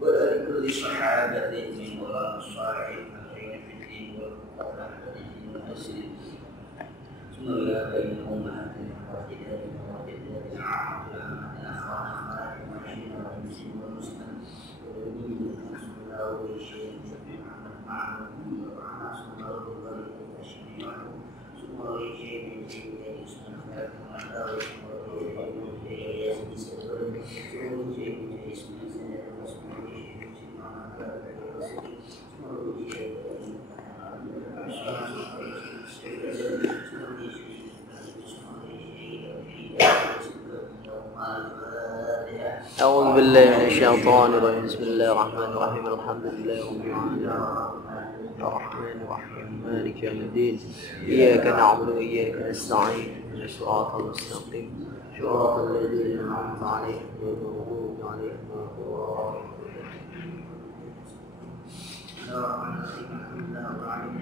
ولكل صحابة من وراء الصالح الخير في الدين والقرآن والمسلم ثم لا بين أمهاتنا وجداتنا وجداتنا عامة أخوانا أخواتنا وعشيرة والمسلم والمسلم والذين أنصرنا وشيء محمد معنا وعنا صلى الله عليه وسلم ثم وشيء من شيء يسمى خيرا أعوذ بالله من الشيطان الرجيم. بسم الله الرحمن الرحيم. الحمد لله رب العالمين الرحمن الرحيم مالك يوم الدين. إياك نعبد وإياك نستعين. اهدنا الصراط المستقيم صراط الذين أنعمت عليهم غير المغضوب عليهم ولا الضالين.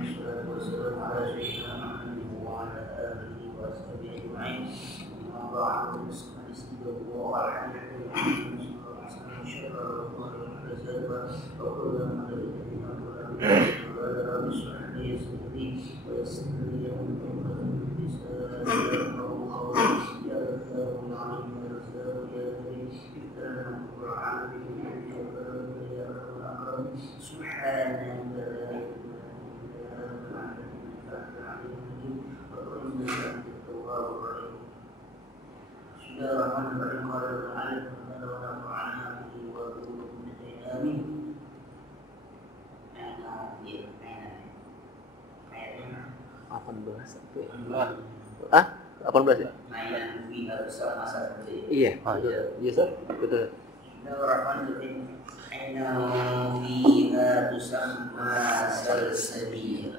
والصلاة والسلام على سيدنا محمد وعلى آله وصحبه أجمعين. أما بعد فاستغفر الله الحمد شر الأمور محدثاتها وكل محدثة بدعة رب اشرح لي صدري ويسر لي أمري بلساني يفقهوا قولي يا غفار العليم يا رزاق يا كريم افتح القرآن بحمدك يا أكرم الأكرم سبحانك Bismillahirrahmanirrahim. Wa nafa'ana bihi wa bihi amin. Ah, 18 ya? Ayat fi harusal masa seperti Iya. Iya, Sir. Betul. Bismillahirrahmanirrahim. Aina fiha tusamma salsabil.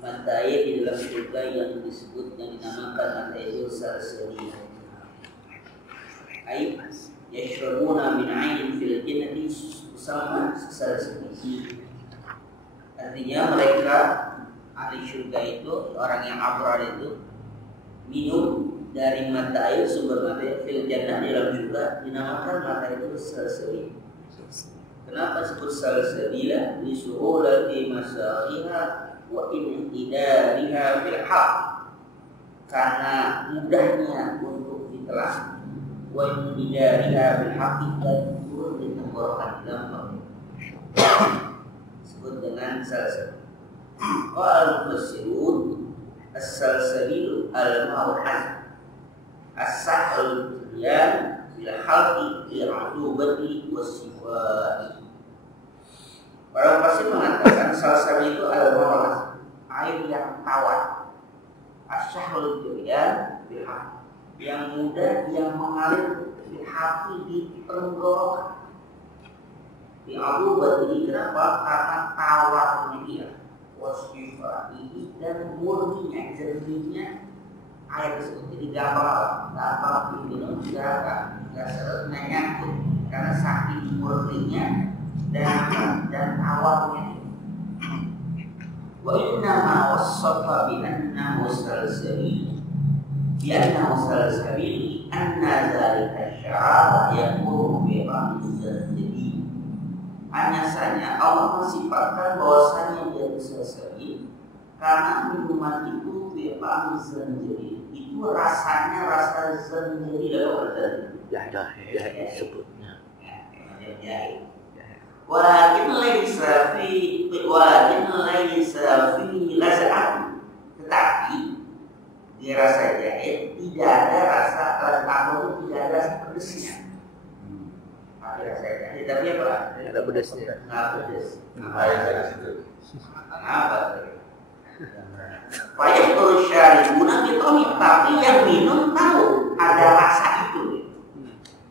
Mata ayat di dalam surga yang disebut yang dinamakan mata itu salsabil. Ayat yashrabuna min 'ainin fil jannati tusamma salsabil. Artinya mereka ahli surga itu, orang yang abrar itu minum dari mata air, sumber mata fil jannah di dalam surga dinamakan mata itu salsabil. Kenapa disebut salsabila? Li suhulati masariha wa inhidariha fil haq, karena mudahnya untuk ditelan, wa inhidariha fil haq, dan turun di tenggorokan gampang, disebut dengan salsabil. Qala al-mufassirun as-salsabilu al-mawhad as-sahl yan bil halqi li'udubati was-sifat. Para mufassir mengatakan salsabil itu al-mawhad, air yang tawar, as-sahl yan bil halqi, yang mudah, yang mengalir bil halqi, di tenggorokan. Li'udubati, kenapa? Karena tawarnya dia, wasifaihi, dan murninya, jernihnya air tersebut. Jadi gampang diminum, nggak seret, nggak nyangkut, karena saking murninya dan tawarnya. Wa inna ma wassafa bi annahu salsabil, bi annahu salsabil anna zalika syarab yakunu bi ramzan. Hanya saja Allah mensifatkan bahwasanya dia salsabil karena minuman itu memang zanjabil, itu rasanya rasa zanjabil atau Ya, sebutnya. Walakin laisa fi lazat, tetapi di rasa jahe tidak ada rasa atau tidak ada pedesnya. Tapi apa? Ada pedasnya. Nggak pedas. Apa? Banyak syaribuna bitomi, tapi yang minum tahu ada rasa itu.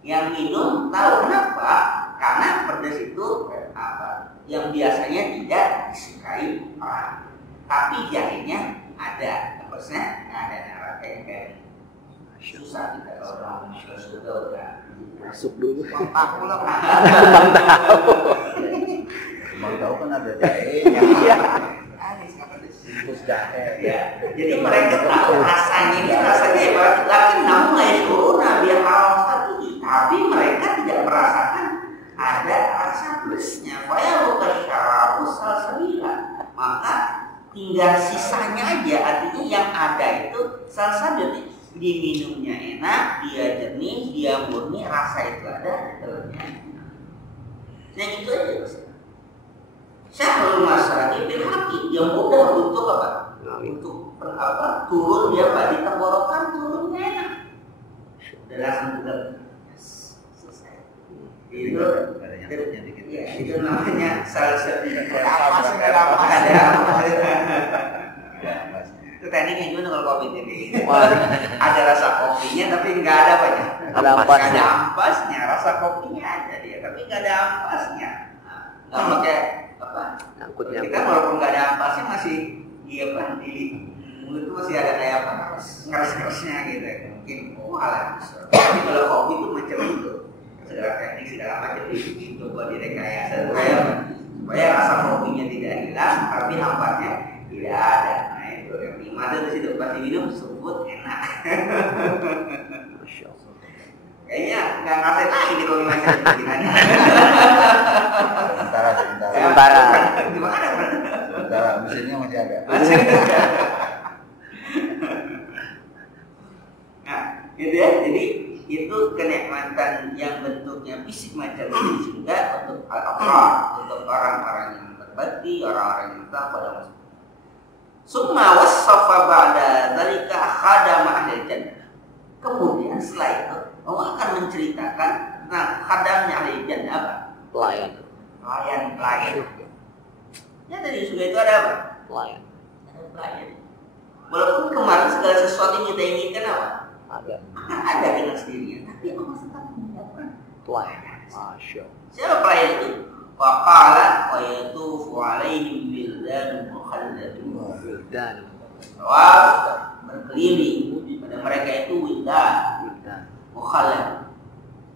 Yang minum tahu, kenapa? Karena pedas itu apa? Yang biasanya tidak disukai orang. Tapi jahenya ada, pedasnya ada, rasanya susah kita orang sudah udah masuk dulu. Bang tahu kan ada jahenya. Iya. Jadi mereka tahu rasanya ini rasanya tinggal sisanya aja, artinya yang ada itu salah satu diminumnya enak, dia jernih, dia murni, rasa itu ada, telurnya. Yang itu aja. Syahrul masyarakat bil haqi, yang mudah untuk apa? Untuk apa? Turun dia Pak di tenggorokan, turunnya enak. Udah langsung juga selesai. Itu ya, itu namanya salah satu itu tekniknya gimana kalau kopi ini? Ada rasa kopinya tapi nggak ada apanya? Ada ampasnya. Ada ampasnya, rasa kopinya ada dia, tapi nggak ada ampasnya. Nggak pakai apa? Nyangkutnya. Kita walaupun nggak ada ampasnya masih di mulut itu masih ada kayak apa? Ngeres-ngeresnya gitu. Mungkin alah. Tapi kalau kopi itu macam itu. Segala teknik segala macam itu buat direkayasa supaya rasa kopinya tidak hilang, tapi ampasnya tidak ada. Nah itu yang dimana di situ pas diminum sebut enak. Kayaknya nggak ngasih lagi nih kalau macam gimana. Sementara. Gimana? Sementara mesinnya masih ada. Nah, gitu ya. Jadi itu kenikmatan yang bentuknya fisik macam ini juga untuk al-abrar, untuk orang-orang yang berbakti, orang-orang yang takwa dan masuk. Summa wassafa ba'da dzalika khadama ahli jannah. Kemudian setelah itu Allah akan menceritakan khadamnya ahli jannah apa? Pelayan. Pelayan. Ya dari surga itu ada apa? Pelayan. Ada pelayan. Walaupun kemarin segala sesuatu yang kita inginkan apa? Ada dengan sendirinya, tapi Allah tetap menyiapkan Pelayan. Masya Allah. Siapa pelayan itu? Waqala wa yatufu alaihim wildan mukhalladun. Wildan. Berkeliling pada mereka itu wildan mukhallad.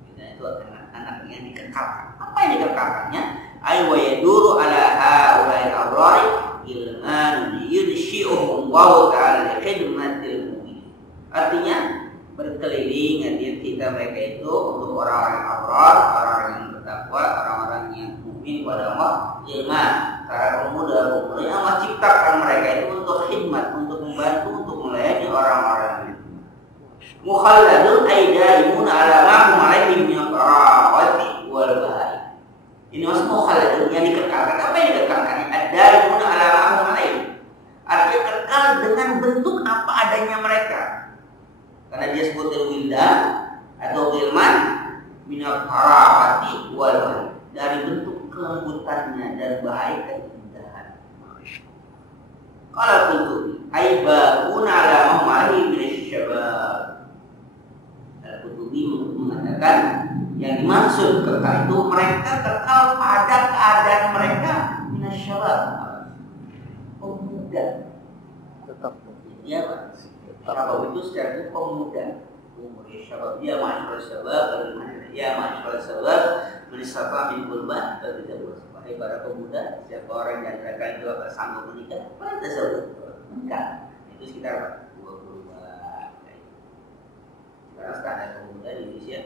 Wildan itu anak yang dikekalkan. Apa yang dikekalkannya? Ay wa yaduru ala haula'il abrari ilman yudshi'uhum wa ta'ala li khidmatil mu'min. Artinya berkeliling hadir kita mereka itu untuk orang-orang yang abrar, orang-orang yang bertakwa, orang-orang yang mukmin pada Allah, ilman, para pemuda-pemuda yang Allah ciptakan mereka itu untuk khidmat, untuk membantu, untuk melayani orang-orang itu. Mukhalladun aidaimun ala ma'hum alaihim min al-qarawati wal bahari. Ini maksud mukhalladun yang dikekalkan. Apa yang dikekalkan? Aidaimun ala ma'hum alaihim. Artinya kekal dengan bentuk apa adanya mereka. Karena dia sebut wildan atau ilman minal qarawati wal bahari. Dari bentuk kelembutannya dan bahaya keindahan. Kalau tentu aibun ala mahmali bil syabab. Al-Qutubi mengatakan yang dimaksud kekal itu mereka kekal pada keadaan mereka minas syabab. Pemuda. Tetap. Iya Pak. Syabab itu secara pemuda. Umur syabab dia masyarakat syabab, ya masyarakat syabab bersama bin kurban tidak bersumpah para pemuda siapa orang yang mereka itu akan sanggup menikah pada tersebut menikah itu sekitar 22. Sekarang standar pemuda di Indonesia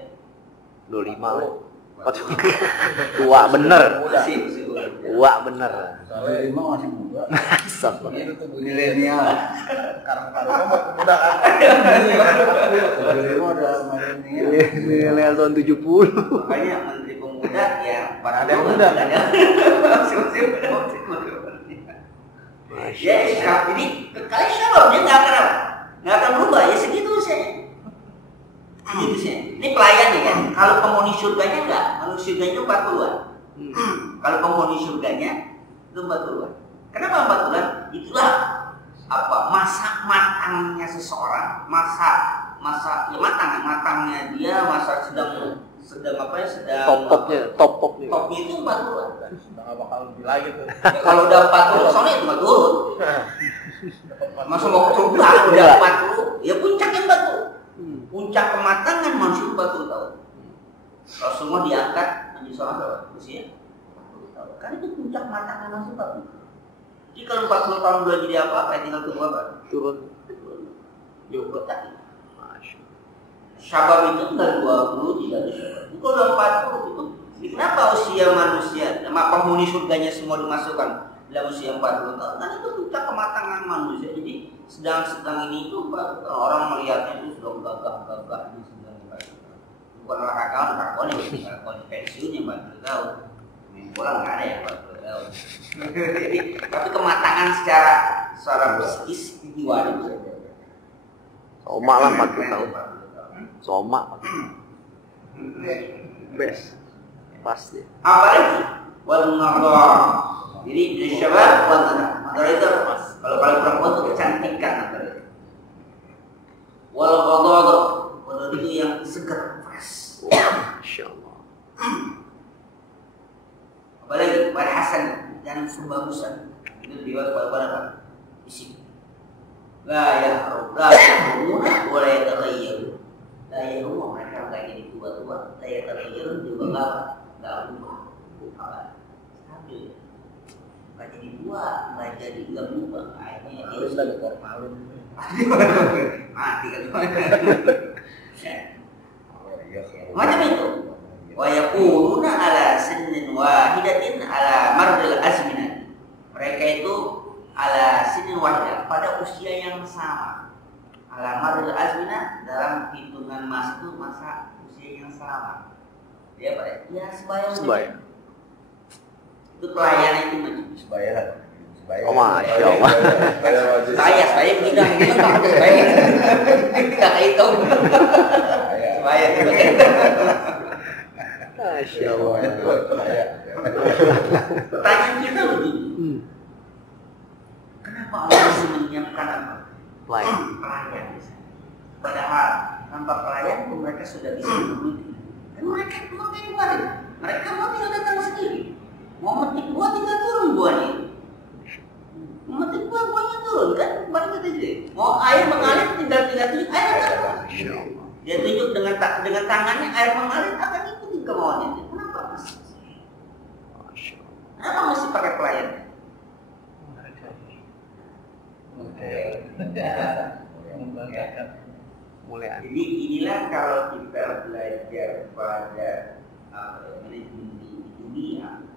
25. Tua bener. Masih Tua bener. 25 masih muda. Astagfirullah. Itu tuh milenial. Sekarang mau pemuda kan. 25 udah milenial. Milenial tahun 70. Makanya menteri pemuda ya para ada yang muda kan. Ya, jadi kali syabab dia nggak akan berubah ya segitu saya. Gitu sih. Ini pelayan ya kan. Kalau penghuni surganya enggak, penghuni surganya 40-an. Kalau penghuni surganya itu 40-an. Kenapa 40-an? Itulah apa masa matangnya seseorang, masa ya matangnya dia masa sedang apa ya sedang topnya itu 40-an. Enggak bakal lebih lagi tuh. Ya, kalau udah 40 soalnya itu mah turun. Masa mau ke surga udah 40, ya puncaknya 40. Puncak kematangan manusia 40 tahun. Rasulullah diangkat menjadi seorang berapa? Usia 40 tahun. Kan itu puncak kematangan manusia 40. Jadi kalau 40 tahun belum jadi apa-apa, tinggal tunggu apa? Turun. Juga tadi. Syabab itu tinggal 20, tidak ada syabab. Itu kalau 40 itu. Kenapa usia manusia, penghuni surganya semua dimasukkan dalam usia 40 tahun kan itu puncak kematangan manusia. Jadi sedang ini itu orang melihatnya itu sudah gagah ini sudah bukan rakawan yang pensiunnya 40 tahun. Bola nggak ada ya 40 tahun. Tapi kematangan secara psikis jiwa itu. Soma lah 40 tahun. Soma. Best. Pasti. Apalagi wal nadhar. Jadi dari syabab wal nadhar itu kalau perempuan itu kecantikan nadhar. Wal ghadad itu yang segar fresh. Insyaallah. Apalagi wal hasan dan sembagusan. Itu diwak apa? Isi. La yahrumuna wa la yataghayyaru. La yahrumuna mereka enggak jadi tua-tua, la yataghayyaru juga enggak berubah. Stabil. Enggak jadi tua, enggak jadi enggak berubah. Akhirnya dia sudah berkormalun. Mati kan. Macam itu. Wa yaquluna ala sinnin wahidatin ala marril azminah. Mereka itu ala sinnin wahidah pada usia yang sama. Ala marril azminah dalam hitungan masa itu masa usia yang sama. Dia apa ya? Ya sebaya. Itu pelayanan itu macam Sebaya. Oh, Masya Allah. Saya bidang itu tak sebaya. Tidak itu. Sebaya itu. Masya Allah. Pertanyaan kita begini. Kenapa Allah masih menyiapkan apa? Pelayan. Padahal tanpa pelayan pun mereka sudah bisa menuju. Dan mereka mau dari mana? Mereka mau tidak datang sendiri. Mau metik buah tinggal turun buahnya. Mau metik buahnya turun kan? Mereka tidak. Mau air mengalir tinggal tunjuk air datang. Dia tunjuk dengan tangannya air mengalir akan ikuti kemauannya. Kenapa masih? Kenapa mesti pakai pelayan? Mulai. Jadi inilah kalau kita belajar pada manajemen di dunia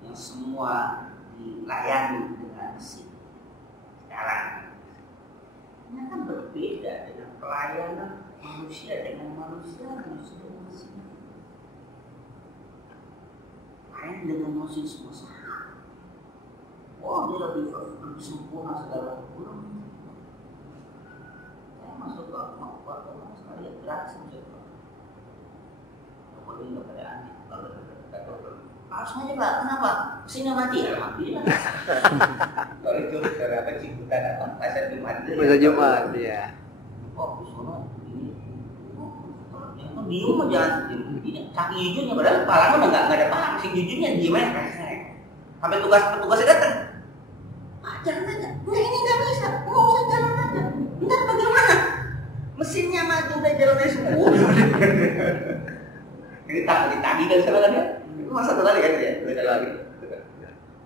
yang semua dilayani dengan mesin. Sekarang ini kan berbeda dengan pelayanan manusia dengan manusia. Lain dengan mesin semua sama. Wah, dia lebih sempurna segala macam. Saya masuk ke orang sekali gratis saja. Kemudian nggak pada aneh. Harus aja Pak, kenapa? Mesinnya mati ya? Mati lah. Kalau itu cara penciputan apa? Masa Jumat. Masa Jumat, ya. Oh, di sana ini. Yang kan diem aja. Ini kaki hijaunya padahal kepala udah nggak ada paha. Mesin hijaunya diem aja. Sampai petugasnya datang. Jalan aja. Enggak, ini nggak bisa. Nggak usah jalan aja. Ntar bagaimana? Mesinnya mati udah jalannya semua. Ini tak ditagih kan sekarang ya? Itu masa tadi kan ya? Beda lagi.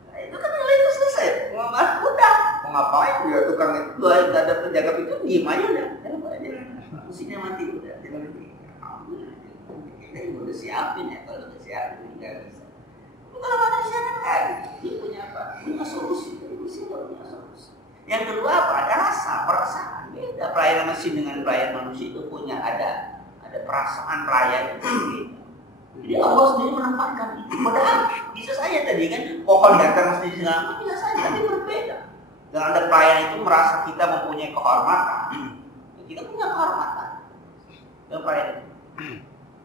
Nah, itu kan hal itu selesai. Udah. Mau ngapain? Ya tukang itu ada penjaga pintu diem aja udah. Kenapa aja? Mesinnya mati udah. Jalan lagi. Kita udah siapin ya. Kalau udah siapin nggak bisa. Kalau manusia kan dia punya apa? Punya solusi. Yang kedua apa? Ada rasa, perasaan. Beda pelayanan mesin dengan pelayanan manusia itu punya ada perasaan pelayan itu beda. Jadi Allah sendiri menempatkan itu. Padahal bisa saja tadi kan pohon datang mesti diselamatkan bisa saja, tapi berbeda. Dan ada pelayan itu merasa kita mempunyai kehormatan. Kita punya kehormatan. Dan pelayan itu.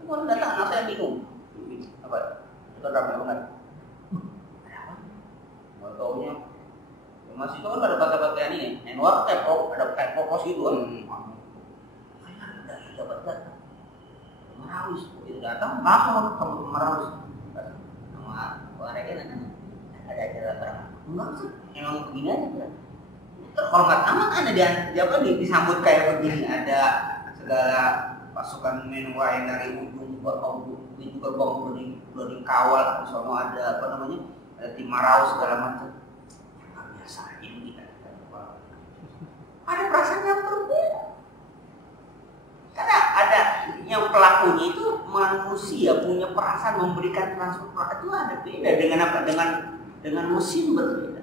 Kalau datang anak saya bingung. Apa? Itu ramai banget. Mau taunya masih itu kan ada kata-kata ini, network ada pos gitu kan. Ada pejabat datang, Marawis, itu datang langsung ke Marawis. Sama mereka nanti ada acara perang. Enggak sih, emang begini aja. Terhormat amat ada dia apa disambut kayak begini, ada segala pasukan menua yang dari ujung ke ujung itu gerbang udah dikawal, soalnya ada apa namanya, ada tim Marawis segala macam. Ada perasaan yang berbeda. Karena ada yang pelakunya itu manusia punya perasaan memberikan transfer itu ada beda dengan apa? Dengan mesin berbeda.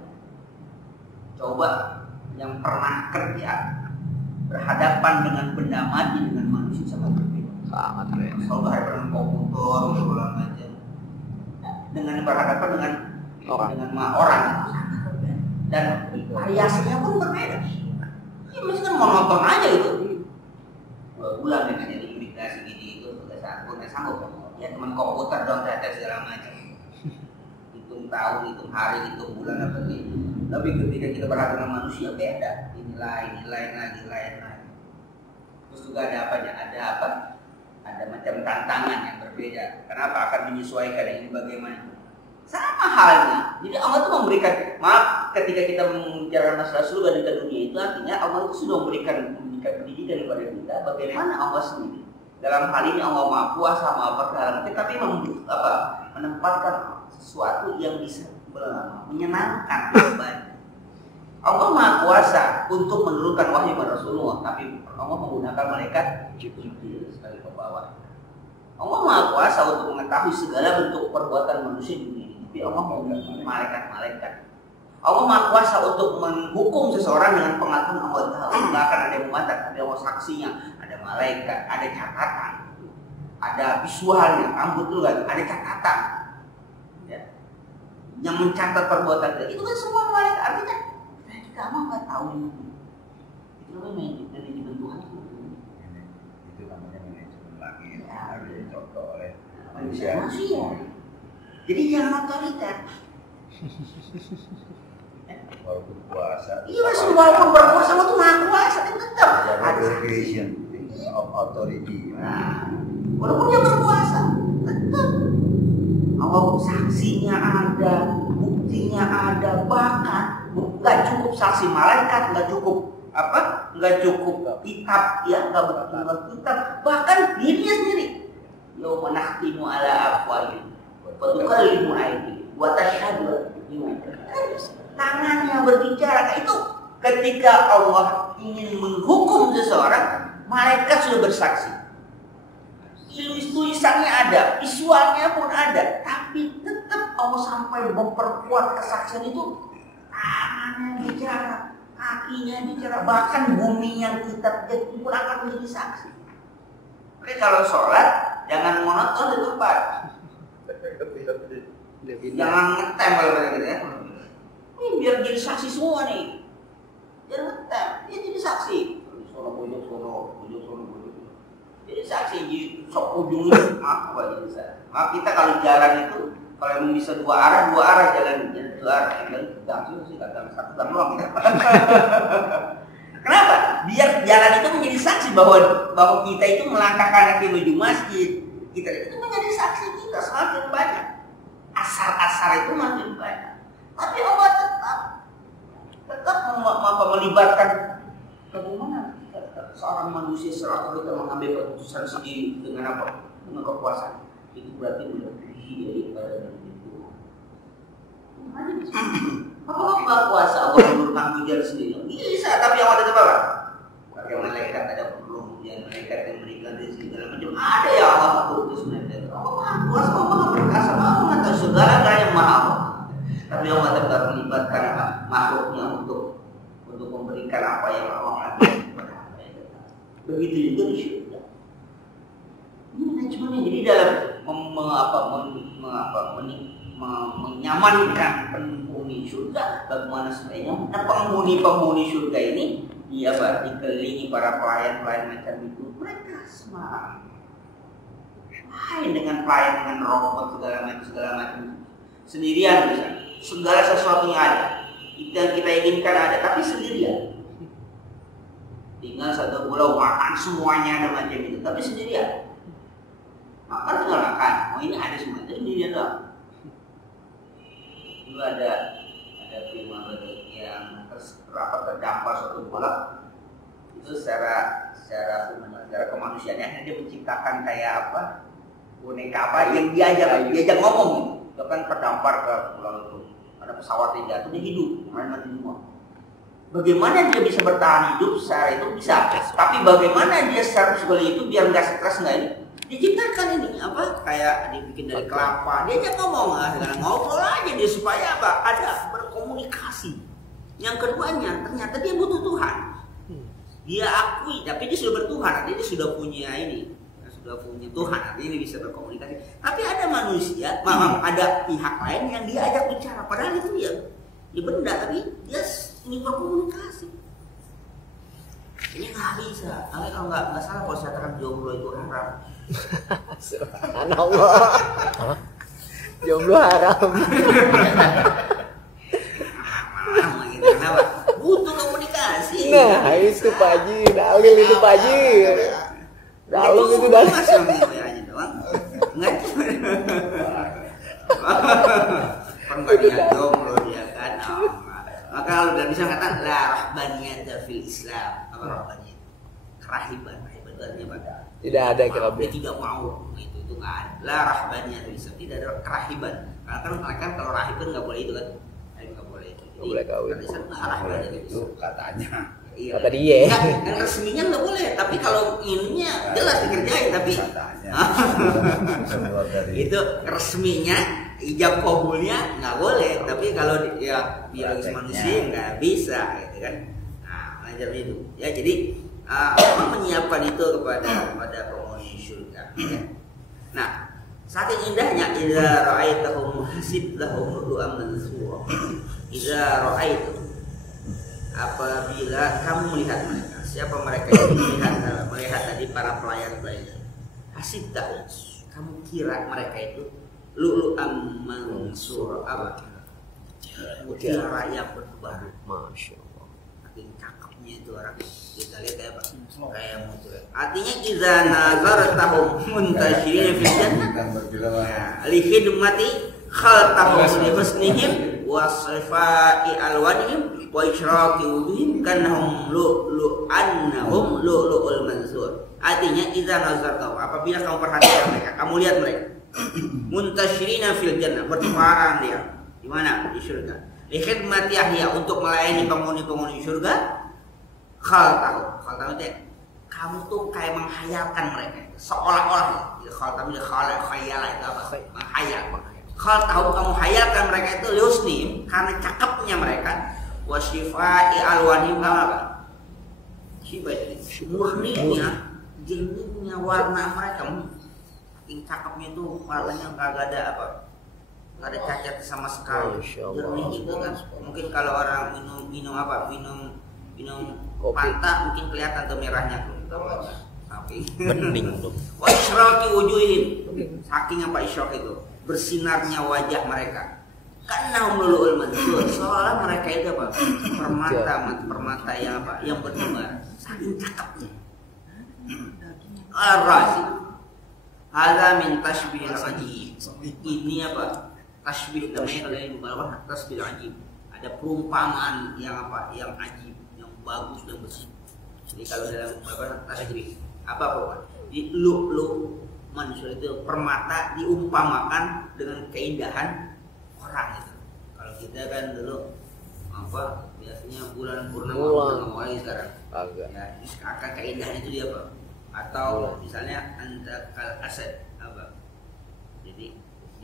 Coba yang pernah kerja berhadapan dengan benda mati dengan manusia sama berbeda. Sangat beda. Selalu berhadapan dengan komputer, segala macam. Dengan berhadapan dengan orang. Dan variasinya pun berbeda. Ya mesti kan mau nonton aja itu. 2 bulan dengan imigrasi gini itu nggak sanggup. Ya teman komputer dong data segala macam. Hitung tahun, hitung hari, hitung bulan apa gitu. Tapi ketika kita berhadapan dengan manusia beda. Ini lain lagi. Terus juga ada apanya? Ada macam tantangan yang berbeda. Kenapa? Akan menyesuaikan ini bagaimana? Sama halnya. Jadi Allah itu memberikan, maaf, ketika kita membicarakan masalah surga dan dunia itu artinya Allah itu sudah memberikan pendidikan kepada kita bagaimana Allah sendiri. Dalam hal ini Allah Maha Kuasa, Maha Perkara, tapi menempatkan sesuatu yang bisa menyenangkan baik. Allah Maha Kuasa untuk menurunkan wahyu kepada Rasulullah, tapi Allah menggunakan malaikat Jibril sebagai pembawa. Allah Maha Kuasa untuk mengetahui segala bentuk perbuatan manusia di dunia, tapi Allah menggunakan malaikat-malaikat. Allah Maha Kuasa untuk menghukum seseorang dengan pengetahuan Allah Taala. Tidak akan ada yang memantah, ada yang saksinya, ada malaikat, ada catatan, ada visualnya, rambut dulu kan, ada catatan. Ya. Yang mencatat perbuatan kita, itu kan semua malaikat. Artinya kita mah nggak tahu itu. Itu namanya manajemen Tuhan. Itu namanya manajemen langit. Harus dicontoh oleh manusia. Jadi jangan otoriter. Walaupun puasa. Iya, walaupun berkuasa itu Maha Kuasa kan tetap ada delegation of authority. Walaupun dia berkuasa, tetap Allah saksinya ada, buktinya ada, bahkan nggak cukup saksi malaikat, nggak cukup kitab, ya nggak cukup kitab, bahkan dirinya sendiri. Yauma nakhtimu ala afwahihim wa tukallimu aydihim wa tashhadu tangannya berbicara. Itu ketika Allah ingin menghukum seseorang, malaikat sudah bersaksi. Tulisannya ada, visualnya pun ada, tapi tetap Allah sampai memperkuat kesaksian itu. Tangannya bicara, kakinya bicara, bahkan bumi yang kita lihat pun akan menjadi saksi. Oke, kalau sholat jangan monoton di tempat, jangan ngetem kalau gitu ya. Ini biar jadi saksi semua nih, jangan ngetem, dia jadi saksi. Sono. Jadi saksi di sok ujungnya, maaf Pak Isa. Maaf kita kalau jalan itu kalau emang bisa dua arah jalan, dua arah. Yang sih kagak satu doang kita. Kenapa? Biar jalan itu menjadi saksi bahwa kita itu melangkahkan kaki menuju masjid. Kita itu menjadi saksi kita semakin banyak. Asar-asar itu makin banyak. Tapi Allah tetap melibatkan bagaimana seorang manusia secara otoriter mengambil keputusan sendiri dengan apa? Dengan kekuasaan. Itu berarti melebihi daripada itu. Apakah Maha Kuasa Allah menurunkan hujan sendiri? Bisa, tapi yang ada itu apa? Pakai malaikat, ada kemudian malaikat yang memberikan rezeki segala macam. Ada ya Allah utus malaikat. Allah Maha Kuasa, Allah Maha Perkasa, Allah mengetahui segala yang maha. Tapi Allah tetap melibatkan makhluknya untuk memberikan apa yang Allah ambil. Begitu juga di syurga. Ini manajemennya. Jadi dalam menyamankan penghuni surga, bagaimana sebenarnya penghuni surga ini dikelilingi para pelayan macam itu, mereka semangat. Lain dengan pelayan dengan robot segala macam sendirian bisa. Segala sesuatunya ada. Yang kita inginkan ada, tapi sendirian. Tinggal satu pulau makan semuanya ada macam itu, tapi sendirian. Makan tinggal makan. Oh ini ada semua itu sendirian doang. Itu ada firman yang terdampar suatu bola itu secara kemanusiaannya akhirnya dia menciptakan kayak apa boneka apa yang diajak ngomong gitu. Itu kan terdampar ke pulau itu. Ada pesawat yang jatuh, dia hidup, mati semua. Bagaimana dia bisa bertahan hidup secara itu bisa, tapi bagaimana dia secara psikologi itu biar nggak stres nggak ini? Diciptakan ini apa? Kayak dibikin dari kelapa, dia aja ngomong, ngobrol aja dia supaya apa? Ada berkomunikasi. Yang keduanya ternyata dia butuh Tuhan. Dia akui, tapi dia sudah bertuhan, artinya dia sudah punya ini, sudah punya Tuhan, artinya dia bisa berkomunikasi. Tapi ada manusia, ada pihak lain yang dia ajak bicara, padahal itu ya benda, tapi dia ingin berkomunikasi. Ini nggak bisa. Kalau nggak salah kalau saya katakan jomblo itu haram. Subhanallah. Jomblo haram. Gitu, kenapa? Butuh komunikasi. Nah itu Pak Haji, dalil itu Pak Haji. Dalam itu dalil. Perbanyak jomblo dia kan. Maka kalau udah bisa katakan la rahbaniyata fil Islam. Apa rahbaniyat? Kerahiban. Itu artinya apa? Tidak ada kerahiban. Dia tidak mau itu nggak ada. La rahbaniyata fil Islam, tidak ada kerahiban. Karena kan mereka kalau rahiban nggak boleh itu kan. Nggak boleh itu. Nggak boleh kawin. Itu katanya. Iya. Kata dia. Yang resminya nggak boleh, tapi kalau ininya jelas dikerjain tapi katanya. itu resminya ijab kabulnya nggak boleh, tapi kalau ya biologis manusia nggak bisa gitu kan. Nah, belajar itu ya, jadi menyiapkan itu kepada penghuni surga ya. Nah, saking indahnya idza ra'aitahum hasibtahum lu'am mansura. Idza ra'aitu, apabila kamu melihat mereka, siapa mereka yang melihat tadi para pelayan-pelayan, hasibtahum, kamu kira mereka itu lu'lu'am mansura, apa? Mutiara yang berkibar. Masya Allah. Makin cakepnya itu orang. Kita lihat kayak apa? Kayak mutiara. Artinya idza nazartahum muntasyirin fil jannah li khidmati khaltahum li husnihim wa sifai alwanihim wa isyraqi wujuhim kannahum lu'lu'annahum lu'lu'ul mansur. Artinya idza nazartahum, apabila kamu perhatikan mereka, kamu lihat mereka muntasyirina fil jannah, bertebaran dia di mana? Di surga. Li khidmati ahya, untuk melayani penghuni-penghuni surga. Khaltahu itu kamu tuh kayak menghayalkan mereka, seolah-olah khaltahu khayal itu apa? Menghayal. Khaltahu, kamu hayalkan mereka itu liusnim, karena cakepnya mereka. Wasifai alwanihim, apa? Murninya, jernihnya warna mereka. Yang cakepnya itu warnanya nggak ada apa, nggak ada cacat sama sekali, jernih itu kan. Mungkin kalau orang minum Fanta mungkin kelihatan tuh merahnya tuh, tapi bening tuh. Wa isyraqi wujuhihim, saking apa isyraq itu, bersinarnya wajah mereka. Karena lu'lu'ul mansur, seolah mereka itu apa, permata yang apa, yang berdebar, saking cakepnya. Ar-razi hadza min tashbihil ajib. Ini apa? Tashbih namanya kalau yang bawah tashbih ajib. Ada perumpamaan yang apa? Yang ajib, yang bagus dan bersih. Jadi kalau dalam tashbih apa perumpamaan? Di lu manusia itu permata diumpamakan dengan keindahan orang itu. Kalau kita kan dulu apa? Biasanya bulan purnama mulai sekarang. Ya, akan keindahan itu dia apa? Atau misalnya anta kal asad apa, jadi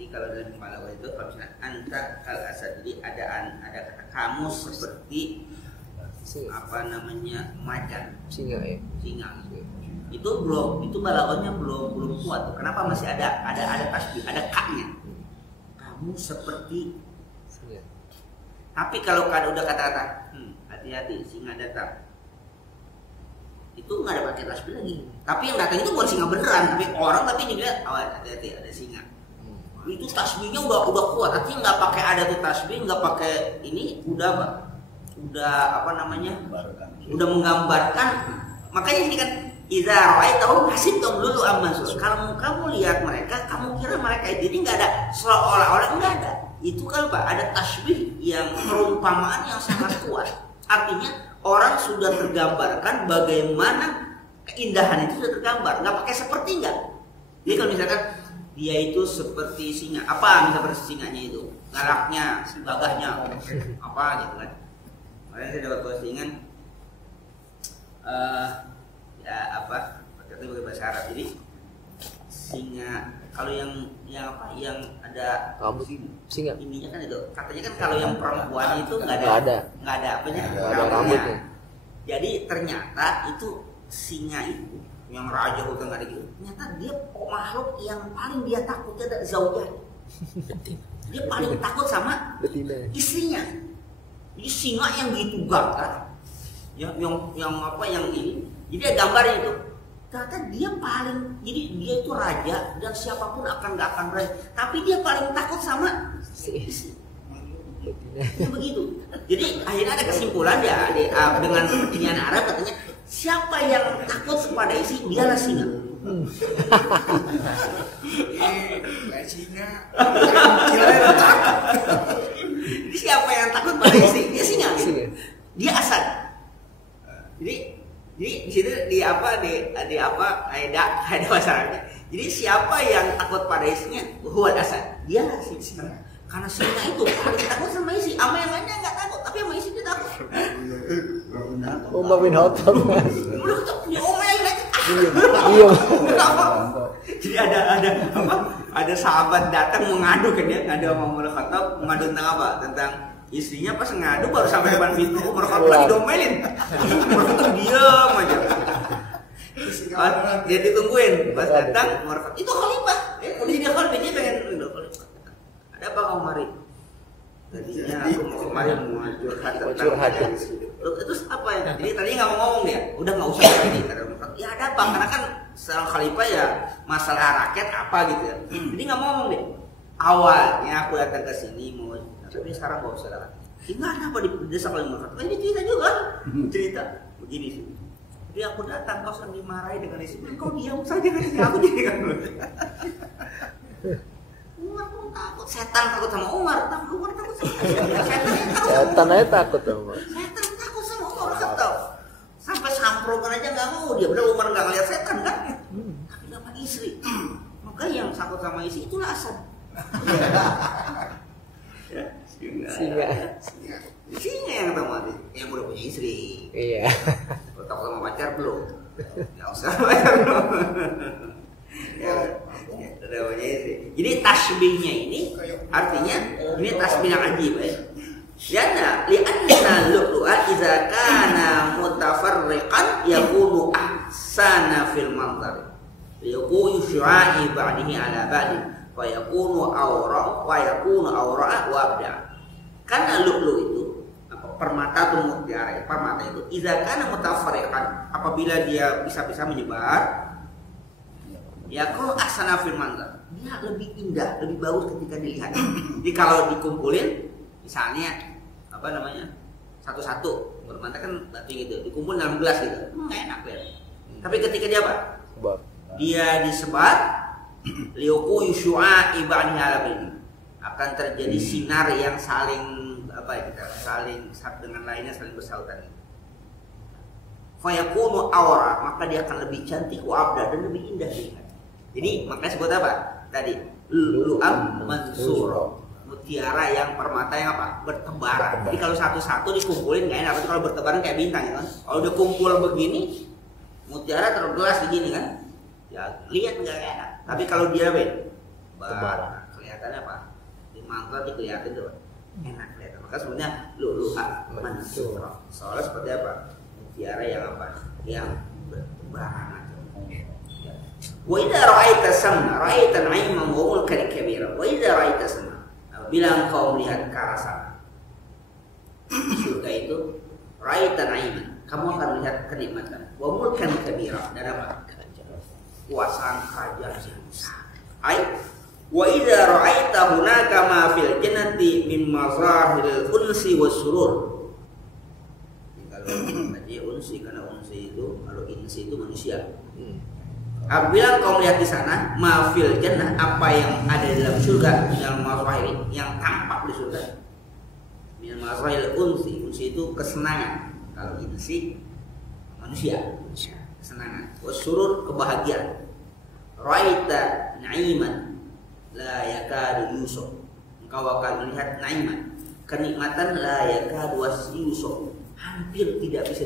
kalau dalam Balaghah itu kalau misalnya anta kal asad, jadi ada kata kamu seperti apa namanya macan, singa ya, singa itu Balaghahnya belum kuat. Kenapa masih ada tasbih, ada kaknya, kamu seperti singa. Tapi kalau udah kata-kata hati-hati singa datang, itu nggak ada pakai tasbih lagi. Tapi yang datang itu bukan singa beneran, tapi orang, tapi ini lihat, awas hati-hati ada singa. Itu tasbihnya udah kuat, artinya nggak pakai ada tuh tasbih, nggak pakai ini, udah apa namanya, udah menggambarkan. Makanya ini kan idza ra'aitahum hasibtahum lu'lu'am mansur. Kalau kamu lihat mereka, kamu kira mereka itu, jadi nggak ada seolah-olah, nggak ada. Itu kan Pak, ada tasbih yang perumpamaan yang sangat kuat. Artinya orang sudah tergambarkan bagaimana keindahan itu sudah tergambar, nggak pakai seperti nggak. Jadi kalau misalkan dia itu seperti singa, apa misalnya seperti singanya itu, galaknya, gagahnya, apa gitu kan. Kemarin saya dapat postingan, ya apa, pakai bahasa Arab. Jadi singa Kalau yang apa? Yang ada Rambut singa. ininya kan itu. Katanya kan kalau yang perempuan itu nggak Nggak ada. apanya? Nggak ada rambutnya. rambutnya. Jadi ternyata itu singa itu yang raja hutan nggak ada gitu. Ternyata dia makhluk yang paling dia takutnya ada zaujah. Dia paling takut sama Betina. istrinya. Jadi singa yang gitu gagah, yang apa yang ini. Jadi ada gambarnya itu. Ternyata dia paling, jadi dia itu raja dan siapapun nggak akan berani. Tapi dia paling takut sama istri. Betina. Ya begitu. Jadi akhirnya ada kesimpulan ya dengan pertanyaan Arab katanya siapa yang takut kepada istri dialah singa. Singa. Jadi siapa yang takut pada istri dia singa. Gitu. Singa. Dia asad. Jadi di situ di apa ada masalahnya. Jadi siapa yang takut pada istrinya huwal asad. Dialah singa. Karena singa itu paling takut sama istri. Sama yang lainnya nggak takut, tapi sama istri dia takut. Umar bin Khattab. Belum diomelin aja. Iya. Kenapa? Jadi ada sahabat datang mengadu kan ya, ngadu sama Umar Khattab, mengadu tentang apa? Tentang istrinya pas ngadu baru sampai depan pintu Umar Khattab lagi domelin. Umar Khattab diam aja. Dia ditungguin, pas datang Umar Khattab itu khalifah. Udah jadi khalifah dia pengen khalifah. Ada apa kau mari? Tadinya aku mau kemarin mau curhat tentang terus apa ya? Jadi tadinya nggak mau ngomong dia, udah nggak usah lagi. Ya ada apa? Karena kan seorang khalifah ya masalah rakyat apa gitu ya. Jadi nggak mau ngomong deh. Awalnya aku datang ke sini mau, tapi sekarang nggak usah lagi. Gimana apa di desa paling makan? Ini cerita juga, cerita begini sih. Jadi aku datang kau sambil dimarahi dengan istri, kau diam saja kan aku jadi kan. Umar pun takut, setan takut sama Umar, tapi Umar takut sama Setan aja takut sama. Setan takut sama Umar Khattab. Sampai samprokan aja nggak mau dia, benar Umar nggak ngeliat setan kan? Tapi sama istri. Maka yang takut sama istri itulah asal. Singa yang tahu mati, yang udah punya istri. Iya. Kalau takut sama pacar belum? Nggak usah pacar belum. Ya, udah punya istri. Jadi tasbihnya ini artinya ini tasbih yang ajib ya. Lianna lu'lu'a idza kana mutafarriqan yakunu ahsana fil manzar. Yakunu syu'a'i ba'dihi ala ba'di wa yakunu awra wa yakunu awra wa abda. Karena lu'lu itu permata atau mutiara, permata itu idza kana mutafarriqan, apabila dia bisa-bisa menyebar, ya kalau ahsana fil manzar, dia lebih indah, lebih bagus ketika dilihat. Jadi kalau dikumpulin misalnya apa namanya satu-satu bermata kan batu gitu dikumpul dalam gelas gitu nggak enak ya. Tapi ketika dia apa dia disebar liuku yusyua ibani halabini akan terjadi sinar yang saling apa kita saling satu dengan lainnya saling bersautan. Fayakunu awra, maka dia akan lebih cantik wa abda dan lebih indah dilihat. Jadi makanya sebut apa tadi lu'lu'am mansura, mutiara yang permata yang apa bertebaran. Jadi kalau satu-satu dikumpulin nggak enak, tapi kalau bertebaran kayak bintang ya kan. Kalau udah kumpul begini mutiara tergelas begini kan, ya lihat nggak enak. Tapi kalau dia tebaran, kelihatannya apa di mangkok dikelihatin tuh enak kelihatan. Maka sebenarnya lu'lu'am mansura soalnya seperti apa mutiara yang apa yang bertebaran. Wa idza ra'aita samna ra'aita na'iman wa mulkan kabira. Wa idza ra'aita samna, apabila engkau melihat ke arah sana surga itu ra'aita na'iman, kamu akan melihat kenikmatan wa mulkan kabira dan apa kekuasaan kerajaan yang besar. Wa idza ra'aita hunaka ma fil jannati min mazahiril unsi was surur. Kalau tadi unsi, karena unsi itu kalau insi itu manusia. Apabila kau melihat di sana mafil jannah, apa yang ada di dalam surga, minal mazahir yang tampak di surga, minal mazahir unsi itu kesenangan, kalau insi manusia kesenangan, wasurur kebahagiaan, raita na'iman la yakadu yusuf, engkau akan melihat na'iman kenikmatan la yakadu yusuf, hampir tidak bisa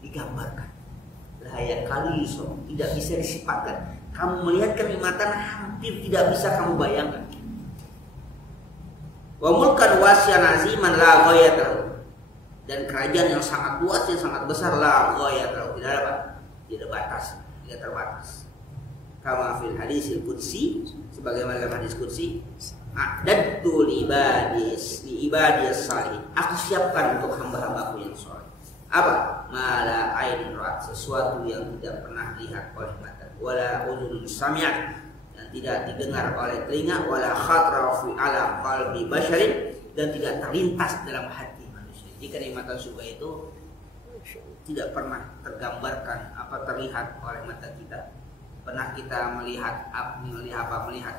digambarkan. layak kali tidak bisa disifatkan. Kamu melihat kenikmatan hampir tidak bisa kamu bayangkan. Wa mulkan wasi'an aziman la ghayata lahu. Dan kerajaan yang sangat luas, yang sangat besar, la ghayata lahu, tidak ada tidak batas, tidak terbatas. Kama fil hadisil qudsi, sebagaimana dalam hadis qudsi, a'dadtu li ibadiyas salih. Aku siapkan untuk hamba-hambaku yang saleh. Apa? Mala ainin ra'at, sesuatu yang tidak pernah lihat oleh mata, wala udhunun sami'at, dan tidak didengar oleh telinga, wala khatra fi ala qalbi basyarin, dan tidak terlintas dalam hati manusia. Jadi kenikmatan surga itu tidak pernah tergambarkan terlihat oleh mata kita. Pernah kita melihat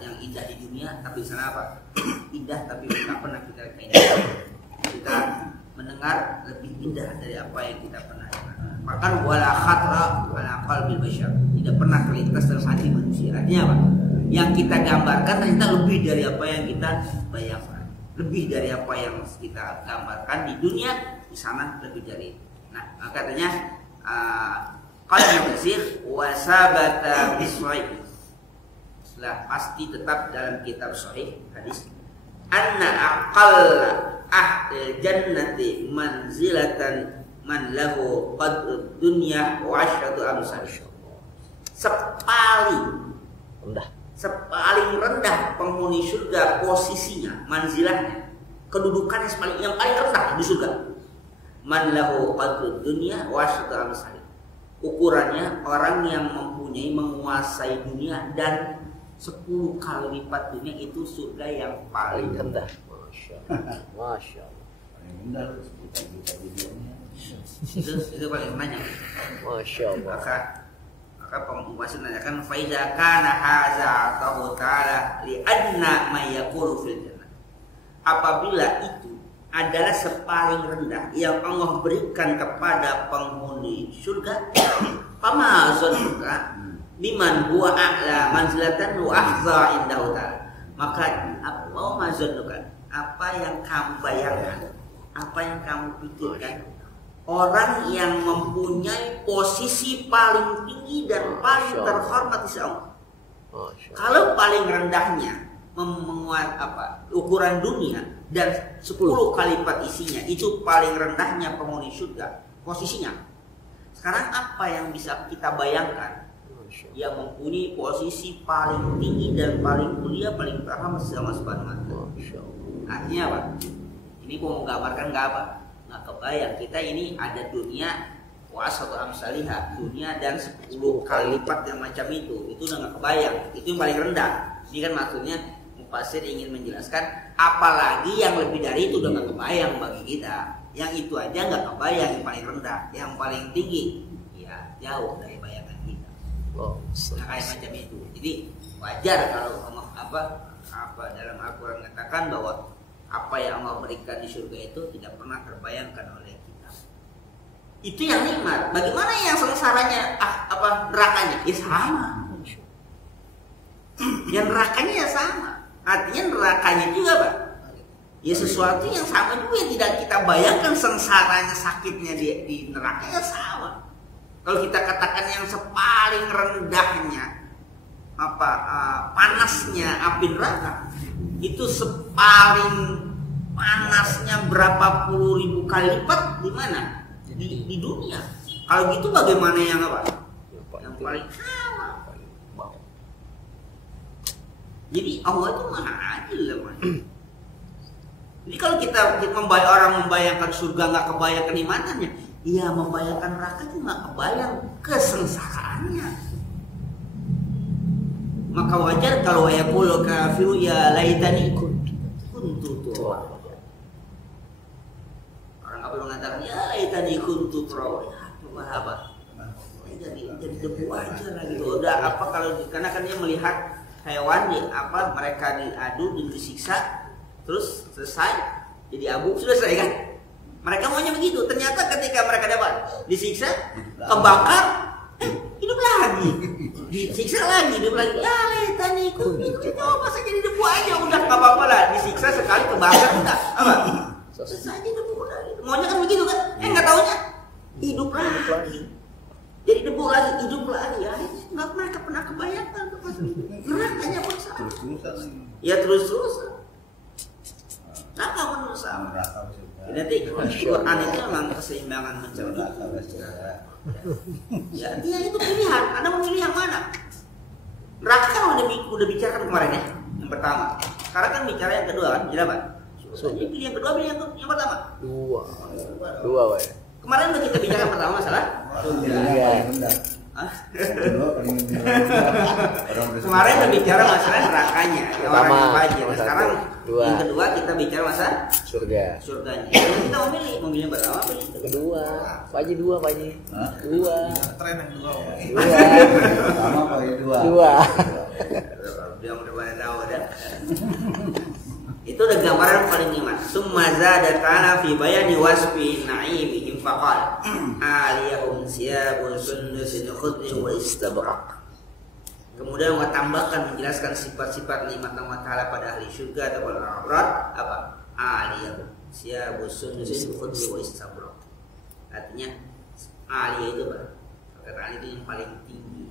yang indah di dunia, tapi sana apa? Indah tapi tidak pernah kita lihat. Kita mendengar lebih indah dari apa yang kita pernah dengar. Bahkan wala khatra ala qalbil basyar, tidak pernah terlintas dalam hati manusia. Artinya apa? Yang kita gambarkan ternyata lebih dari apa yang kita bayangkan. Lebih dari apa yang kita gambarkan di dunia, di sana lebih dari. Nah, katanya qala Ibnu Katsir wa sabata bisahih. Lah pasti tetap dalam kitab sahih hadis anna aqalla ahli jannati manzilatan man lahu qadrud dunya wa asyratu amsal. Sepaling rendah penghuni surga posisinya, manzilahnya, kedudukannya yang paling rendah di surga. Man lahu qadrud dunya wa asyratu amsal. Ukurannya orang yang menguasai dunia dan 10 kali lipat dunia, itu surga yang paling rendah. Masya Allah. Paling rendah 10 kali lipat dunia. Itu paling banyak. Masya Allah. Maka pembahasan menanyakan faida kana haza atahu ta'ala li adna may yaqulu fil jannah. Apabila itu adalah sepaling rendah yang Allah berikan kepada penghuni surga, fama zannuka biman huwa a'la manzilatan wa ahza indahu ta'ala. Maka apa zannuka, apa yang kamu bayangkan, apa yang kamu pikirkan, orang yang mempunyai posisi paling tinggi dan paling terhormat di sisi Allah. Kalau paling rendahnya memuat ukuran dunia dan 10 kali lipat isinya, itu paling rendahnya penghuni surga posisinya. Sekarang apa yang bisa kita bayangkan yang mempunyai posisi paling tinggi dan paling mulia, paling terhormat sama Subhanahu wa ta'ala? Artinya apa? Ini mau menggambarkan nggak kebayang. Kita ini ada dunia wasatu amsalihah, dunia dan 10 kali lipat yang macam itu udah nggak kebayang. Itu yang paling rendah. Ini kan maksudnya Mufasir ingin menjelaskan, apalagi yang lebih dari itu udah nggak kebayang bagi kita. Yang itu aja nggak kebayang, yang paling rendah, yang paling tinggi ya jauh dari bayangan kita. Nah, kayak macam itu. Jadi wajar kalau Allah dalam Al-Quran mengatakan bahwa apa yang Allah berikan di surga itu tidak pernah terbayangkan oleh kita. Itu yang nikmat. Bagaimana yang sengsaranya nerakanya? Ya sama. Yang nerakanya ya sama. Artinya nerakanya juga, Pak. Ya sesuatu yang sama juga, yang tidak kita bayangkan sengsaranya, sakitnya di nerakanya ya sama. Kalau kita katakan yang sepaling rendahnya panasnya api neraka, itu sepaling panasnya berapa puluh ribu kali lipat di mana? Di dunia. Kalau gitu bagaimana yang yang paling sama? Jadi Allah itu maha adil, Jadi kalau kita orang membayangkan surga nggak kebayang kenikmatannya, iya membayangkan neraka itu nggak kebayang kesengsaraannya. Maka wajar kalau yaqulu kafiru ya laitani kuntu turaba. Orang kafir mengatakan ya laitani kuntu turaba. Apa? Jadi debu aja lah gitu. Udah karena kan dia melihat hewan mereka diadu dan disiksa, terus selesai jadi abu, sudah selesai kan? Mereka maunya begitu. Ternyata ketika mereka dapat disiksa, kebakar, hidup lagi, disiksa lagi, hidup lagi. Ya laitani kuntu, coba saya jadi debu aja, udah nggak apa-apa lah. Disiksa sekali, kebakar, udah selesai jadi debu lagi. Maunya kan begitu kan? Nggak taunya hidup lagi. jadi debu lagi, hidup lagi. Ya, nggak mereka pernah kebayangkan nerakanya pun sama. Ya terus-terusan. Neraka menurut sama. Nanti Quran itu memang keseimbangan mencari. Ya, dia itu pilihan. Anda memilih yang mana? Neraka kan udah bicarakan kemarin ya, yang pertama. Sekarang kan bicara yang kedua kan, jadi apa? Jadi pilih yang kedua, pilih yang pertama. Dua, Pak. Kemarin udah kita bicara pertama masalah. Kemarin udah bicara masalah nerakanya, orang yang fajir. Sekarang yang kedua kita bicara masalah surganya. Jadi kita memilih yang pertama apa yang kedua? Paji dua. Tren yang dua. Sama Paji dua. Dia udah pada tahu dah. Itu udah gambaran paling nikmat. Summa zada ta'ala fi bayani wasfi na'imihim faqala aliyahum siyabun sundusin khudrin wa istabrak. Kemudian Allah tambahkan menjelaskan sifat-sifat nikmat Allah Ta'ala pada ahli syurga atau para abrar apa? Aliyahum siyabun sundusin khudrin wa istabrak. Artinya aliyah itu apa? Kata aliyah itu yang paling tinggi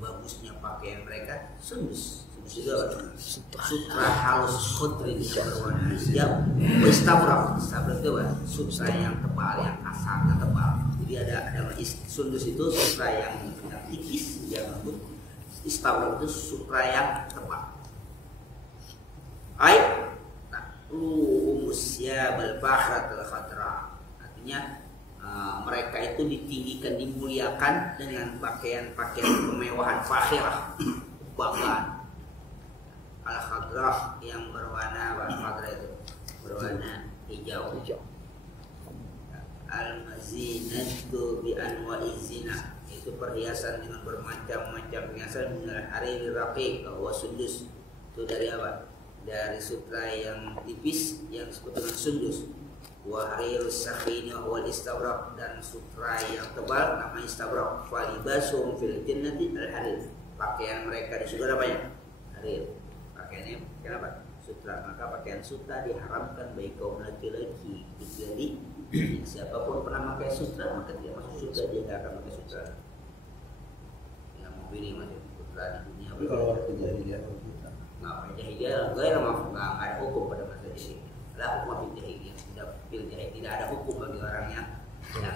bagusnya pakaian mereka sundus. Juga sutra halus khudrin yang berwarna hijau, istabrak itu sutra yang tebal, yang asalnya tebal. Jadi ada sundus itu sutra yang tipis, yang lembut. Istabrak itu sutra yang tebal. Baik, umusya balbahrat al-khadra. Artinya mereka itu ditinggikan, dimuliakan dengan pakaian-pakaian kemewahan fakhirah, kebanggaan. Al-khadrah yang berwarna al-khadrah itu berwarna hijau. Al-mazinatu bi anwa'iz zina, itu perhiasan dengan bermacam-macam perhiasan dengan hariri raqiq wa sundus. Itu dari apa? Dari sutra yang tipis yang disebut dengan sundus. Wa harirus sakhini wal istabrak, dan sutra yang tebal namanya istabrak. Fa libasum fil jannati al-harir. Pakaian mereka di surga apa ya? Harir. Pakaiannya kenapa? Sutra. Maka pakaian sutra diharamkan bagi kaum laki-laki, kecuali siapapun pernah pakai sutra maka dia masuk surga, dia tidak akan pakai sutra. Yang mau pilih masuk sutra di dunia. Tapi kalau waktu jahiliyah Ngapain jahiliyah? Nggak ada hukum pada masa jahiliyah. Ada hukum jahiliyah. Tidak ada hukum bagi orang yang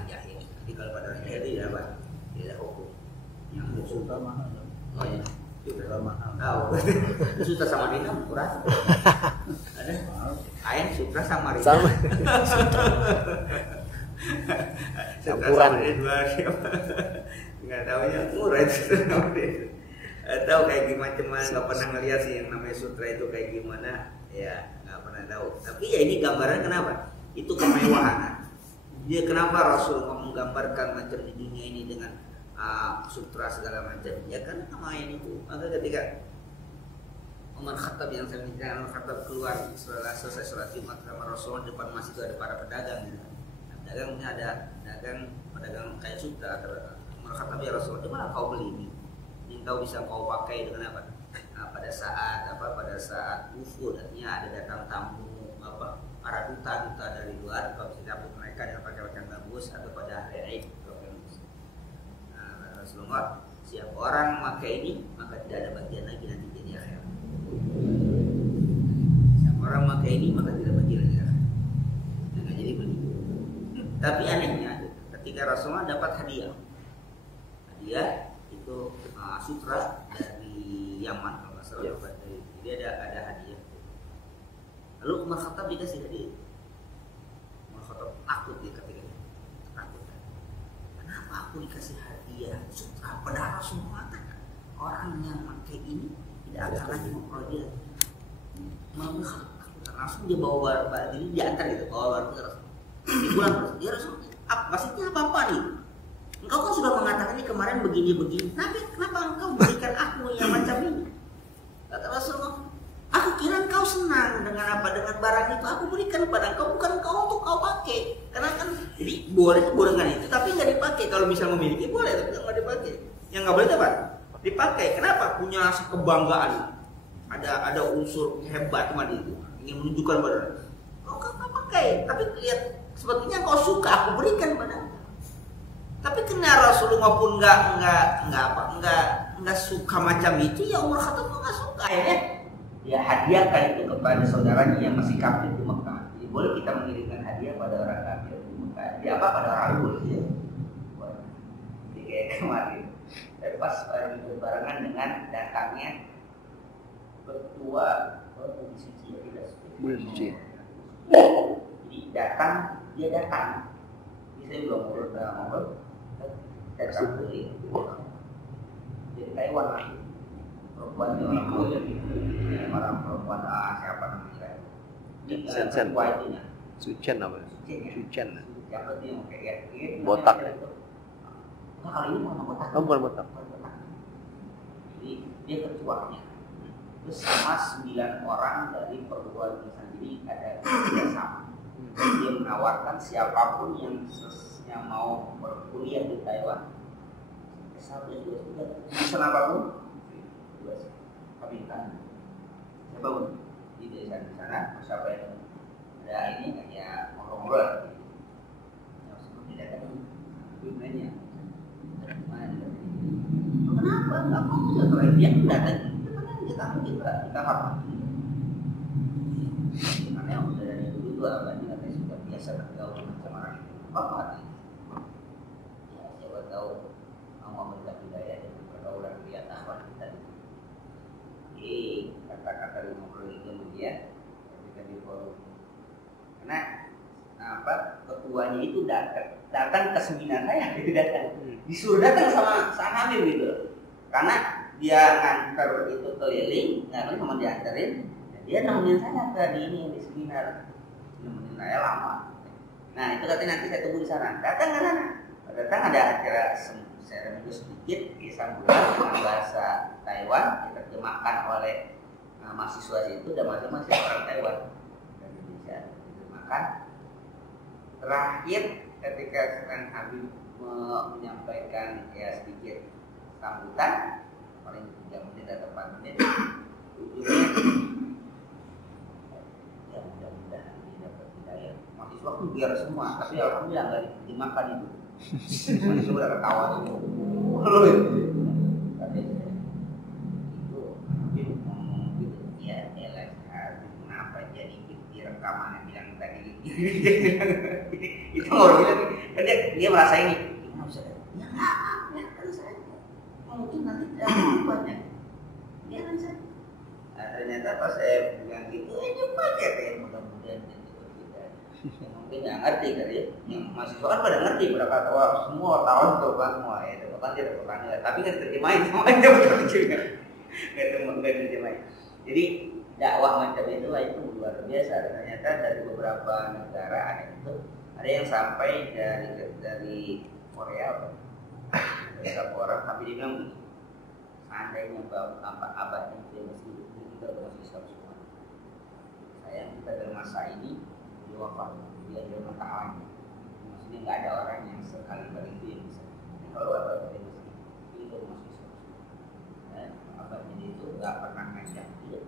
jahil. Jadi kalau pada orang jahil tidak apa? Tidak ada hukum. Yang sutra mahal. Oh ya. Sutra mahal. Tahu. Sutra sama Rina murah. Ada. Ayam sutra sama Rina. Sama. Campuran dua siapa? Nggak tahu ya murah itu. Tahu kayak gimana, cuman nggak pernah ngeliat sih yang namanya sutra itu kayak gimana. Ya nggak pernah tahu. Tapi ya ini gambaran kenapa? Itu kemewahan. Dia kenapa Rasulullah menggambarkan macam di dunia ini dengan sutra segala macam, ya kan namanya itu. Maka ketika Umar Khattab yang saya bilang, Umar Khattab keluar setelah selesai sholat Jumat sama Rasulullah, depan masjid itu ada para pedagang gitu. Pedagangnya ada pedagang kayak sutra. Umar Khattab, ya Rasulullah, di mana kau beli ini? Yang kau bisa kau pakai dengan apa? Pada saat wufud, artinya ada datang tamu para duta dari luar, kau bisa dapat mereka dengan pakaian bagus, atau pada hari Aid. Rasulullah, siapa orang memakai ini maka tidak ada bagian lagi nanti di akhirat. Siapa orang memakai ini maka tidak bagian lagi akhirat. Jangan jadi beli. Tapi anehnya ketika Rasulullah dapat hadiah itu sutra dari Yaman kalau nggak salah, jadi ada hadiah. Lalu Umar Khattab dikasih hadiah. Umar Khattab takut dia ketika itu. Takut. Kenapa aku dikasih hadiah sutra? Padahal Rasulullah mengatakan orang yang memakai ini tidak akan lagi memperoleh. Malah Khattab langsung dia bawa barang ini, diantar gitu, bawa barang ke Rasul. Dipulang terus. Ya Rasul, maksudnya apa nih? Engkau kan sudah mengatakan ini kemarin begini-begini. Tapi kenapa engkau berikan aku yang macam ini? Kata Rasulullah, aku kira engkau senang dengan dengan barang itu. Aku berikan pada engkau, bukan engkau untuk kau pakai. Karena kan jadi boleh dengan itu, tapi nggak dipakai. Kalau misal memiliki boleh, tapi nggak dipakai. Yang nggak boleh apa? Dipakai. Kenapa? Punya rasa kebanggaan. Ada unsur hebat tadi itu. Ingin menunjukkan pada kau pakai, tapi lihat sepertinya kau suka, aku berikan pada. Tapi karena Rasulullah pun nggak suka macam itu, ya Umar Khattab nggak suka ya. Dia hadiahkan itu kepada saudaranya yang masih kafir di Mekah. Jadi boleh kita mengirimkan hadiah pada orang kafir di Mekah. Dia apa pada orang boleh ya. Jadi kayak kemarin. Dan pas berbarengan dengan datangnya ketua bulan suci ya, tidak Bulan suci. Jadi dia datang. Jadi saya belum ngobrol. Datang beli. Dari Taiwan lagi. Perempuannya orang muda gitu. Orang perempuan siapa namanya? Sen. White-nya. Sucen apa? Sucen. Siapa dia yang kayak gitu? Botak. Nah, kali ini mau botak. Oh, bukan botak. Jadi dia ketuanya. Terus sama 9 orang dari perguruan tinggi. Jadi ada kerjasama. Dia menawarkan siapapun yang mau berkuliah di Taiwan, S1 juga bisa apapun, kabinkan siapapun di desa di sana, siapa yang ada ini kayak ngobrol, yang seperti datang pimpinan. Kenapa nggak mau setelah dia datang? Kita hormati. Karena yang sudah dari dulu itu abadnya katanya sudah biasa bergaul dengan orang itu. Hormati. Ya, siapa tahu mau memberikan hidayah dan pergaulan di atas wanita. Jadi kata-kata di ngobrol itu kemudian ketika di forum. Karena ketuanya itu datang ke seminar saya, disuruh datang sama Habib gitu. Karena dia nganter itu keliling, sama dianterin. Dia nemenin saya ke di seminar, nemenin saya lama. Nah itu katanya nanti saya tunggu di sana. Datang ada acara seremoni sedikit di sambutan dengan bahasa Taiwan, diterjemahkan oleh mahasiswa itu dan mahasiswa orang Taiwan dari Indonesia diterjemahkan. Terakhir ketika Sen Habib menyampaikan ya sedikit sambutan, paling 3 menit atau 4 menit, ujungnya mudah-mudahan dia dapat hidayah. Mahasiswa pun biar semua, tapi alhamdulillah nggak dimakan itu. Mahasiswa udah ketawa semua. Lalu itu ngomong gitu, ya elah, kenapa jadi rekaman yang bilang tadi? Itu ngomongnya kan dia merasa ini, gimana bisa? Ya nggak, kan saya mungkin nanti banyak. Ya kan saya. Nah, ternyata pas saya bilang gitu, coba aja kayak mudah-mudahan tidak. Yang mungkin nggak ngerti kali ya. Yang mahasiswa kan pada ngerti, pada kata wah semua wartawan itu kan semua ya, itu kan dia bukan tapi kan terjemahin semuanya betul juga. Nggak terjemahin. Jadi dakwah macam itu luar biasa. Ternyata dari beberapa negara ada yang sampai dari Korea, beberapa orang tapi dia bilang seandainya abadnya dia masih hidup, kita masih Islam semua. Sayang kita dalam masa ini dia wafat, dia mata alam. Maksudnya nggak ada orang yang sekali itu yang bisa. Kalau abad dia masih hidup, masih Islam semua. Dan abadnya itu nggak pernah ngajak dia,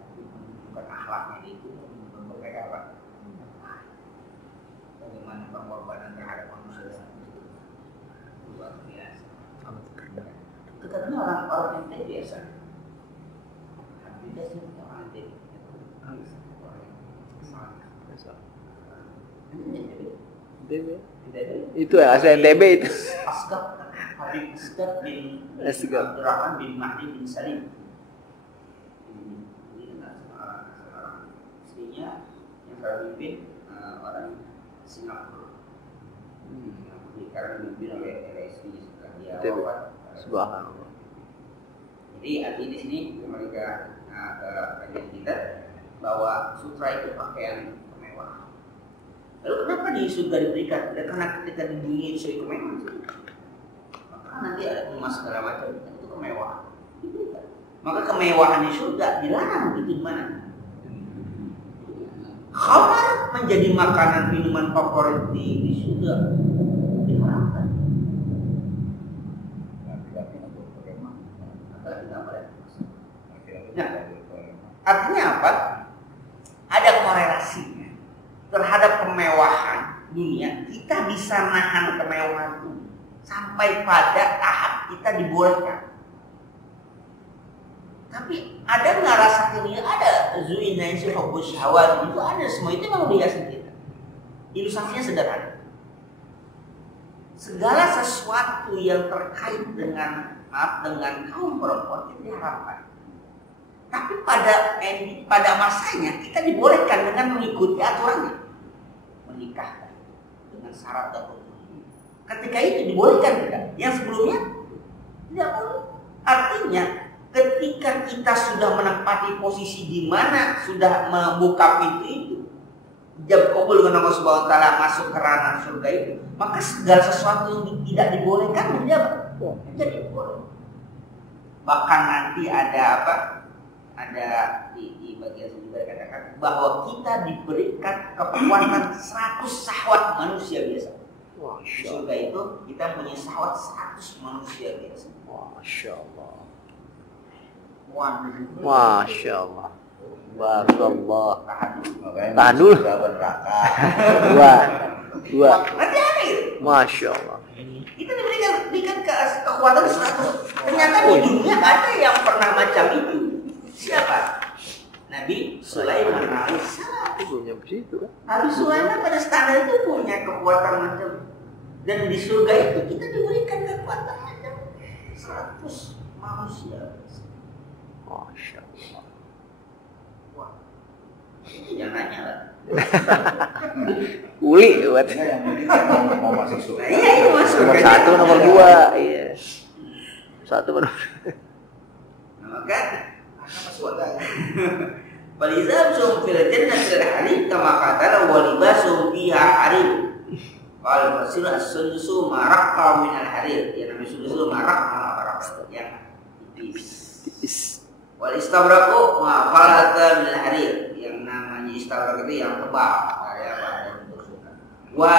tapi menunjukkan akhlaknya itu menunjukkan mereka apa? Bagaimana pengorbanan terhadap manusia itu luar biasa. Itu katanya orang ente biasa. Kita sih orang ente. Itu asal NTB itu. Habib Asgaf bin Abdurrahman bin Mahdi bin Salim. Ini seorang istrinya yang terpimpin orang Singapura. Karena dipimpin oleh LSI setelah dia wafat. Subhanallah. Jadi artinya di sini mereka kajian kita bahwa sutra itu pakaian kemewahan. Lalu kenapa di surga diberikan? Karena ketika di dunia itu kemewahan. Maka nanti ada emas segala macam itu kemewahan. Maka kemewahan di surga dilarang itu di mana? Khamar menjadi makanan minuman favorit di surga diharamkan. Nah, artinya apa? Ada korelasinya terhadap kemewahan dunia. Kita bisa nahan kemewahan itu. sampai pada tahap kita dibolehkan. Tapi ada nggak rasa keinginan? Ada. Zuina syahwat syahwat itu ada, semua itu memang biasa kita. Ilustrasinya sederhana. Segala sesuatu yang terkait dengan kaum perempuan itu diharapkan. Tapi pada masanya kita dibolehkan dengan mengikuti aturannya, menikahkan dengan syarat tertentu. Ketika itu dibolehkan tidak? Yang sebelumnya tidak boleh. Artinya ketika kita sudah menempati posisi di mana sudah membuka pintu itu, jab qabul dengan Allah Subhanahu wa taala masuk ke ranah surga itu, maka segala sesuatu yang tidak dibolehkan jadi boleh. Bahkan nanti ada apa? Ada di bagian juga dikatakan bahwa kita diberikan kekuatan 100 syahwat manusia biasa. Di surga itu kita punya syahwat 100 manusia biasa. Masya Allah. Waduh. Masya Allah. Barakallah. Tahan dulu. Dua. Nanti ada itu. Masya Allah. Kita diberikan kekuatan 100. Ternyata di dunia ada yang pernah macam itu. Siapa? Nabi Sulaiman alaihissalam. Punya begitu kan? Nabi Sulaiman pada standar itu punya kekuatan macam, dan di surga itu kita diberikan kekuatan macam 100 manusia. Masya Allah. Wah, ini jangan nanya lah. Uli buat. Yang penting kan mau masuk surga. Nah, iya itu masuk. Nomor 1, nomor 2. Iya. 1 nomor. Maka Balizam fil jannatil harim kama qala wa libasum fiha harim. Qala fasir as-sundusu maraqqa min al-harir. Ya namanya sundusu maraqqa yang tipis. Wal istabraqu ma falata min al-harir. Yang namanya istabrak itu yang tebal dari apa? Dari surga. Wa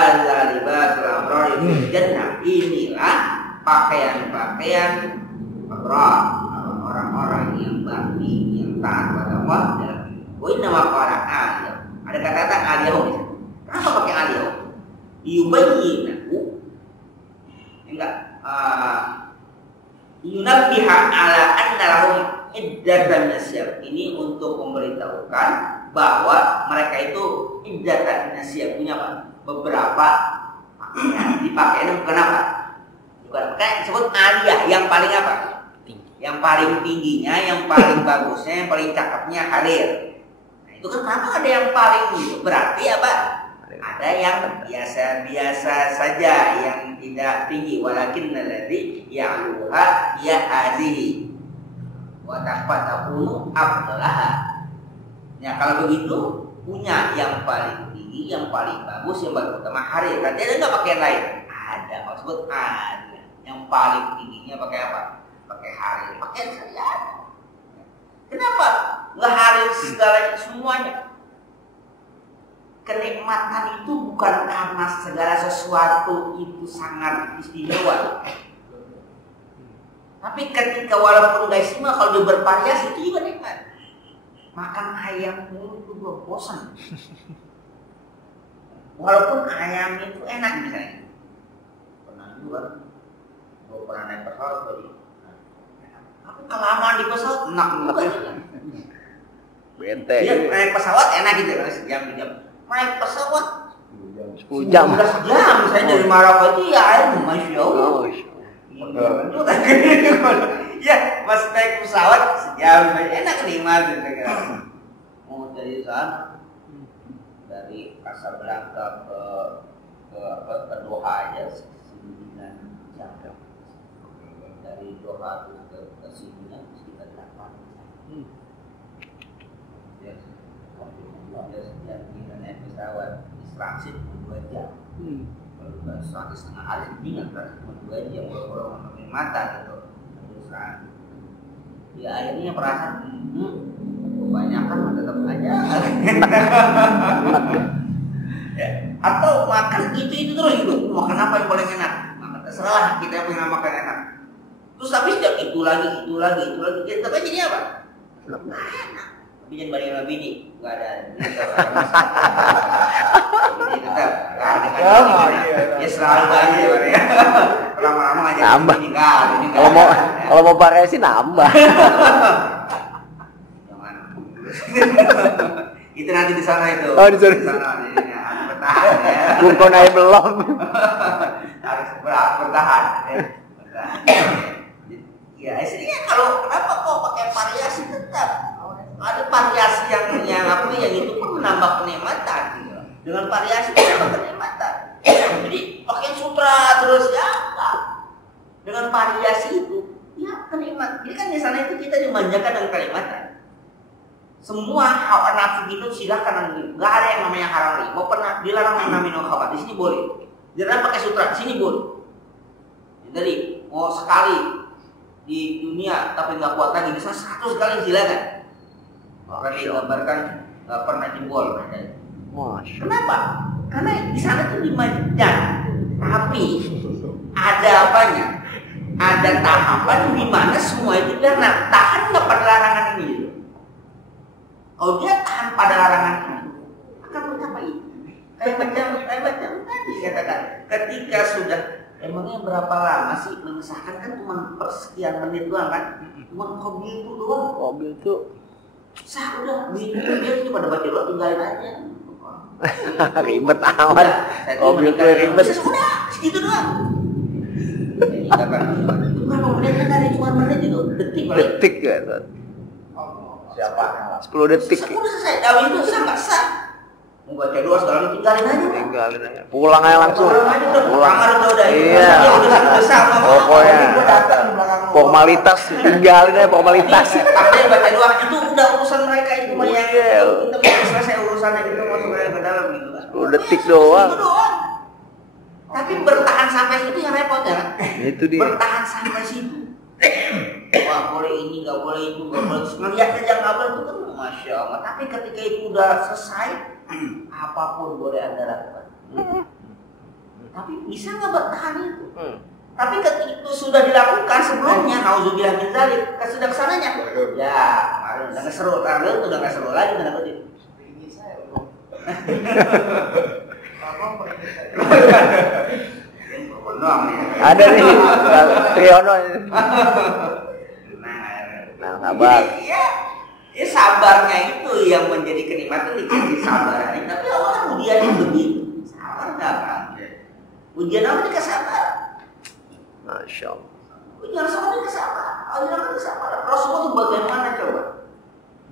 libasul abrar fil jannah. Inilah pakaian-pakaian abrar, orang-orang yang bakti, yang taat pada Allah. Woi nama qala aliyah. Ada kata-kata aliyah. Kenapa pakai aliyah? Yubayyinahu. Enggak. Yunabbiha ala anna lahum iddatan nasyab. Ini untuk memberitahukan bahwa mereka itu iddatan nasyab, punya apa? Beberapa pakaian. Dipakai bukan apa? Bukan pakaian disebut aliyah, yang paling apa? Yang paling tingginya, yang paling bagusnya, yang paling cakepnya harir. Nah, itu kan kenapa ada yang paling gitu? Berarti apa? Ada yang biasa-biasa saja, yang tidak tinggi. Walakin alladzi ya'luha ya hadhihi wa taqatakunu afdalaha. Ya kalau begitu punya yang paling tinggi, yang paling bagus, yang paling utama harir. Berarti ada nggak pakaian lain? Ada, maksud ada. Yang paling tingginya pakai apa? Pakai harir, pakai syariat. Kenapa nggak harir segalanya semuanya? Kenikmatan itu bukan karena segala sesuatu itu sangat istimewa, tapi ketika walaupun gak istimewa, kalau dia bervariasi itu juga nikmat. Makan ayam itu belum bosan, walaupun ayam itu enak misalnya. Pernah juga, gue pernah naik pesawat tadi. Tapi kelamaan di pesawat enak juga. Bente. Dia naik pesawat enak gitu, sejam. Naik pesawat 10 jam. 15 jam saya dari Maroko itu ya air Masya Allah. Ya pas naik pesawat sejam enak nikmat gitu kan. Mau dari sana dari Casablanca ke Doha aja 9 jam. Dari Doha ke sini sekitar 8 jam. Sejak kita naik pesawat di transit 2 jam, kalau transit setengah hari ingat kan 2 jam kalau memakai mata gitu terus ya akhirnya perasaan kebanyakan tetap aja ya. Atau makan itu terus gitu, makan apa yang paling enak, makan terserah kita pengen makan enak terus tapi setiap itu lagi ya, tapi jadi apa? Enak. Tapi jangan balik sama bini, nggak ada. Jadi tetap ya selalu aja ya. Lama-lama aja. Nambah. Ini Kalau mau variasi nambah. Jangan. Itu nanti di sana itu. Oh, di sana. Harus bertahan ya. Bungko naik belum. Harus bertahan. Ya, istilahnya kalau kenapa kok pakai variasi tetap ada variasi yang apa yang itu pun menambah kenikmatan gitu. Dengan variasi menambah kenikmatan. Jadi pakai sutra terus ya enggak. Dengan variasi itu ya kenikmatan. Jadi kan di sana itu kita dimanjakan dengan kenikmatan. Semua hawa nafsu itu silakan, nggak ada yang namanya haram lagi. Mau pernah dilarang yang namanya khabat di sini boleh. Dilarang pakai sutra di sini boleh. Jadi mau sekali di dunia tapi nggak kuat lagi bisa 100 kali silakan. Berarti gambarkan nggak pernah jebol. Kenapa? Karena di sana tuh dimanjakan. Tapi ada apanya? Ada tahapan di mana semua itu karena tahan nggak pada larangan ini. Kalau dia tahan pada larangan ini, akan mencapai itu. Kayak macam tadi katakan, ketika sudah emangnya berapa lama sih mengesahkan kan cuma persekian menit doang kan? Cuma hobi itu doang. Mobil tuh Sah udah, dia pada baca doang tinggalin aja. ribet amat. Mobil tuh ribet. Udah, segitu doang. Kita kan berapa menit kan ada cuma menit itu, Detik ya. Siapa? 10 detik. Udah selesai, kalau itu sah nggak sah. Mau baca doa segala macam tinggalin aja. Tinggalin aja. Pulang aja langsung. Pulang udah. Iya. Pokoknya formalitas tinggalin aja formalitas. Tapi baca doa itu udah urusan mereka itu yang kita belum selesai urusannya itu masuk ke dalam gitu kan. 10 detik doang. Tapi bertahan sampai situ yang repot ya. Itu dia. Bertahan sampai situ. Wah boleh ini nggak boleh itu nggak boleh. Ngelihat aja nggak boleh itu kan masya Allah. Tapi ketika itu udah selesai, apapun boleh anda lakukan. Tapi bisa nggak bertahan itu? Tapi ketika itu sudah dilakukan sebelumnya, nauzubillah min dzalik, sudah kesananya. Ya, udah nggak seru, udah nggak seru lagi tanda kutip. Ada nih Triono. Nah, sabar. Ya sabarnya itu yang menjadi kenikmatan dikasih sabar. Tapi Allah kan ujiannya begitu. Sabar nggak kan? Ujian apa nih kesabaran? Masya Allah. Ujian sama nih kesabaran. Ujian apa kesabaran? Rasulullah itu bagaimana coba?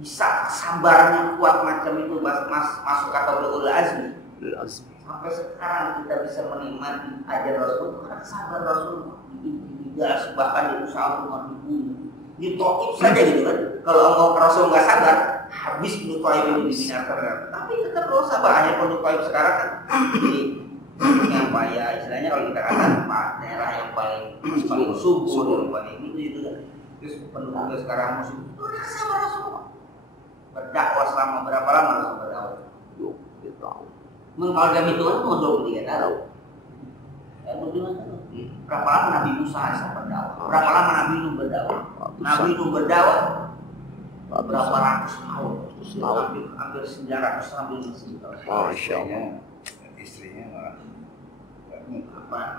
Bisa sabarnya kuat macam itu masuk kata ulul azmi. Sampai sekarang kita bisa menikmati ajar Rasul karena sabar Rasul digas bahkan diusaha untuk dibunuh di Taif saja gitu kan. Kalau engkau Rasul nggak sabar habis di Taif ini dibinasakan. Tapi tetap Rasul sabar. Hanya pun Taif sekarang kan yang payah istilahnya kalau kita katakan daerah yang paling subur yang paling itu kan. Terus penduduknya sekarang musuh. Udah sabar Rasul. Berdakwah selama berapa lama Rasul berdakwah? 20 tahun. Menghargai itu kan cuma 23 tahun. Ya, 25 tahun. Berapa lama Nabi Musa AS berdakwah? Berapa lama Nabi Nuh berdakwah? Nabi Nuh berdakwah berapa ratus tahun? Hampir 900 tahun. Masya Allah. Istrinya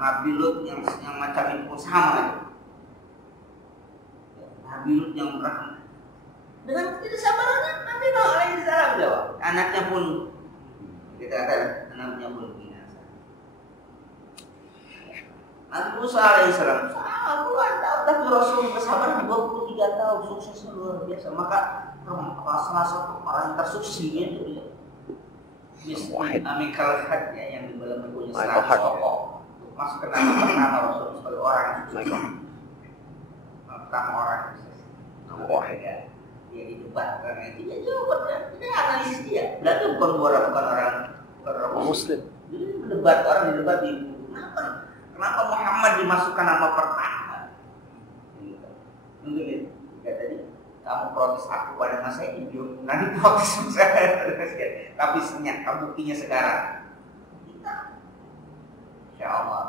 Nabi Lut yang macam itu pun sama. Nabi Lut yang berang dengan kesabarannya Nabi Nuh alaihissalam jawab. Anaknya pun kita katakan anaknya pun binasa. Nabi Musa alaihissalam puluhan tahun tapi Rasul bersabar 23 tahun sukses luar biasa. Maka salah satu orang tersukses itu dia. Amin Kalhat ya yang di dalam bukunya 100 tokoh masuk ke nama pertama Rasul sebagai orang yang sukses. Pertama orang sukses. Wahid ya. Dia didebat karena itu dia jawab ini analisis dia. Berarti bukan orang Muslim. Jadi berdebat orang didebat di kenapa Muhammad dimasukkan nama pertama? Mungkin tadi kamu protes aku pada masa itu, nanti protes saya. Tapi senyap kamu buktinya sekarang. Insya Allah.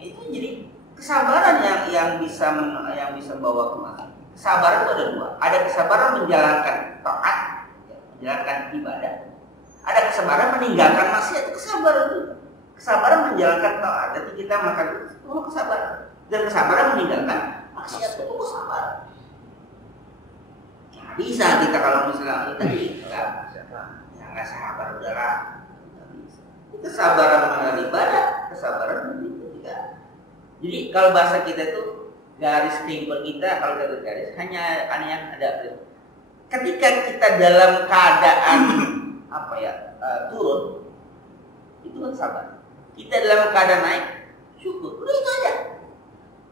Itu jadi kesabaran yang bisa bawa kemana? Kesabaran itu ada dua. Ada kesabaran menjalankan taat menjalankan ibadah. Ada kesabaran meninggalkan maksiat, kesabaran itu. Kesabaran menjalankan taat, jadi kita makan itu kesabaran. Dan kesabaran meninggalkan maksiat itu kesabaran. Nggak bisa kita kalau misalnya tadi nggak sabar udahlah. Kesabaran mengenal ibadah, kesabaran itu juga. Jadi kalau bahasa kita itu garis kehidupan kita, kalau kita garis hanya ada ketika kita dalam keadaan turun itu kan sabar. Kita dalam keadaan naik syukur, udah itu aja.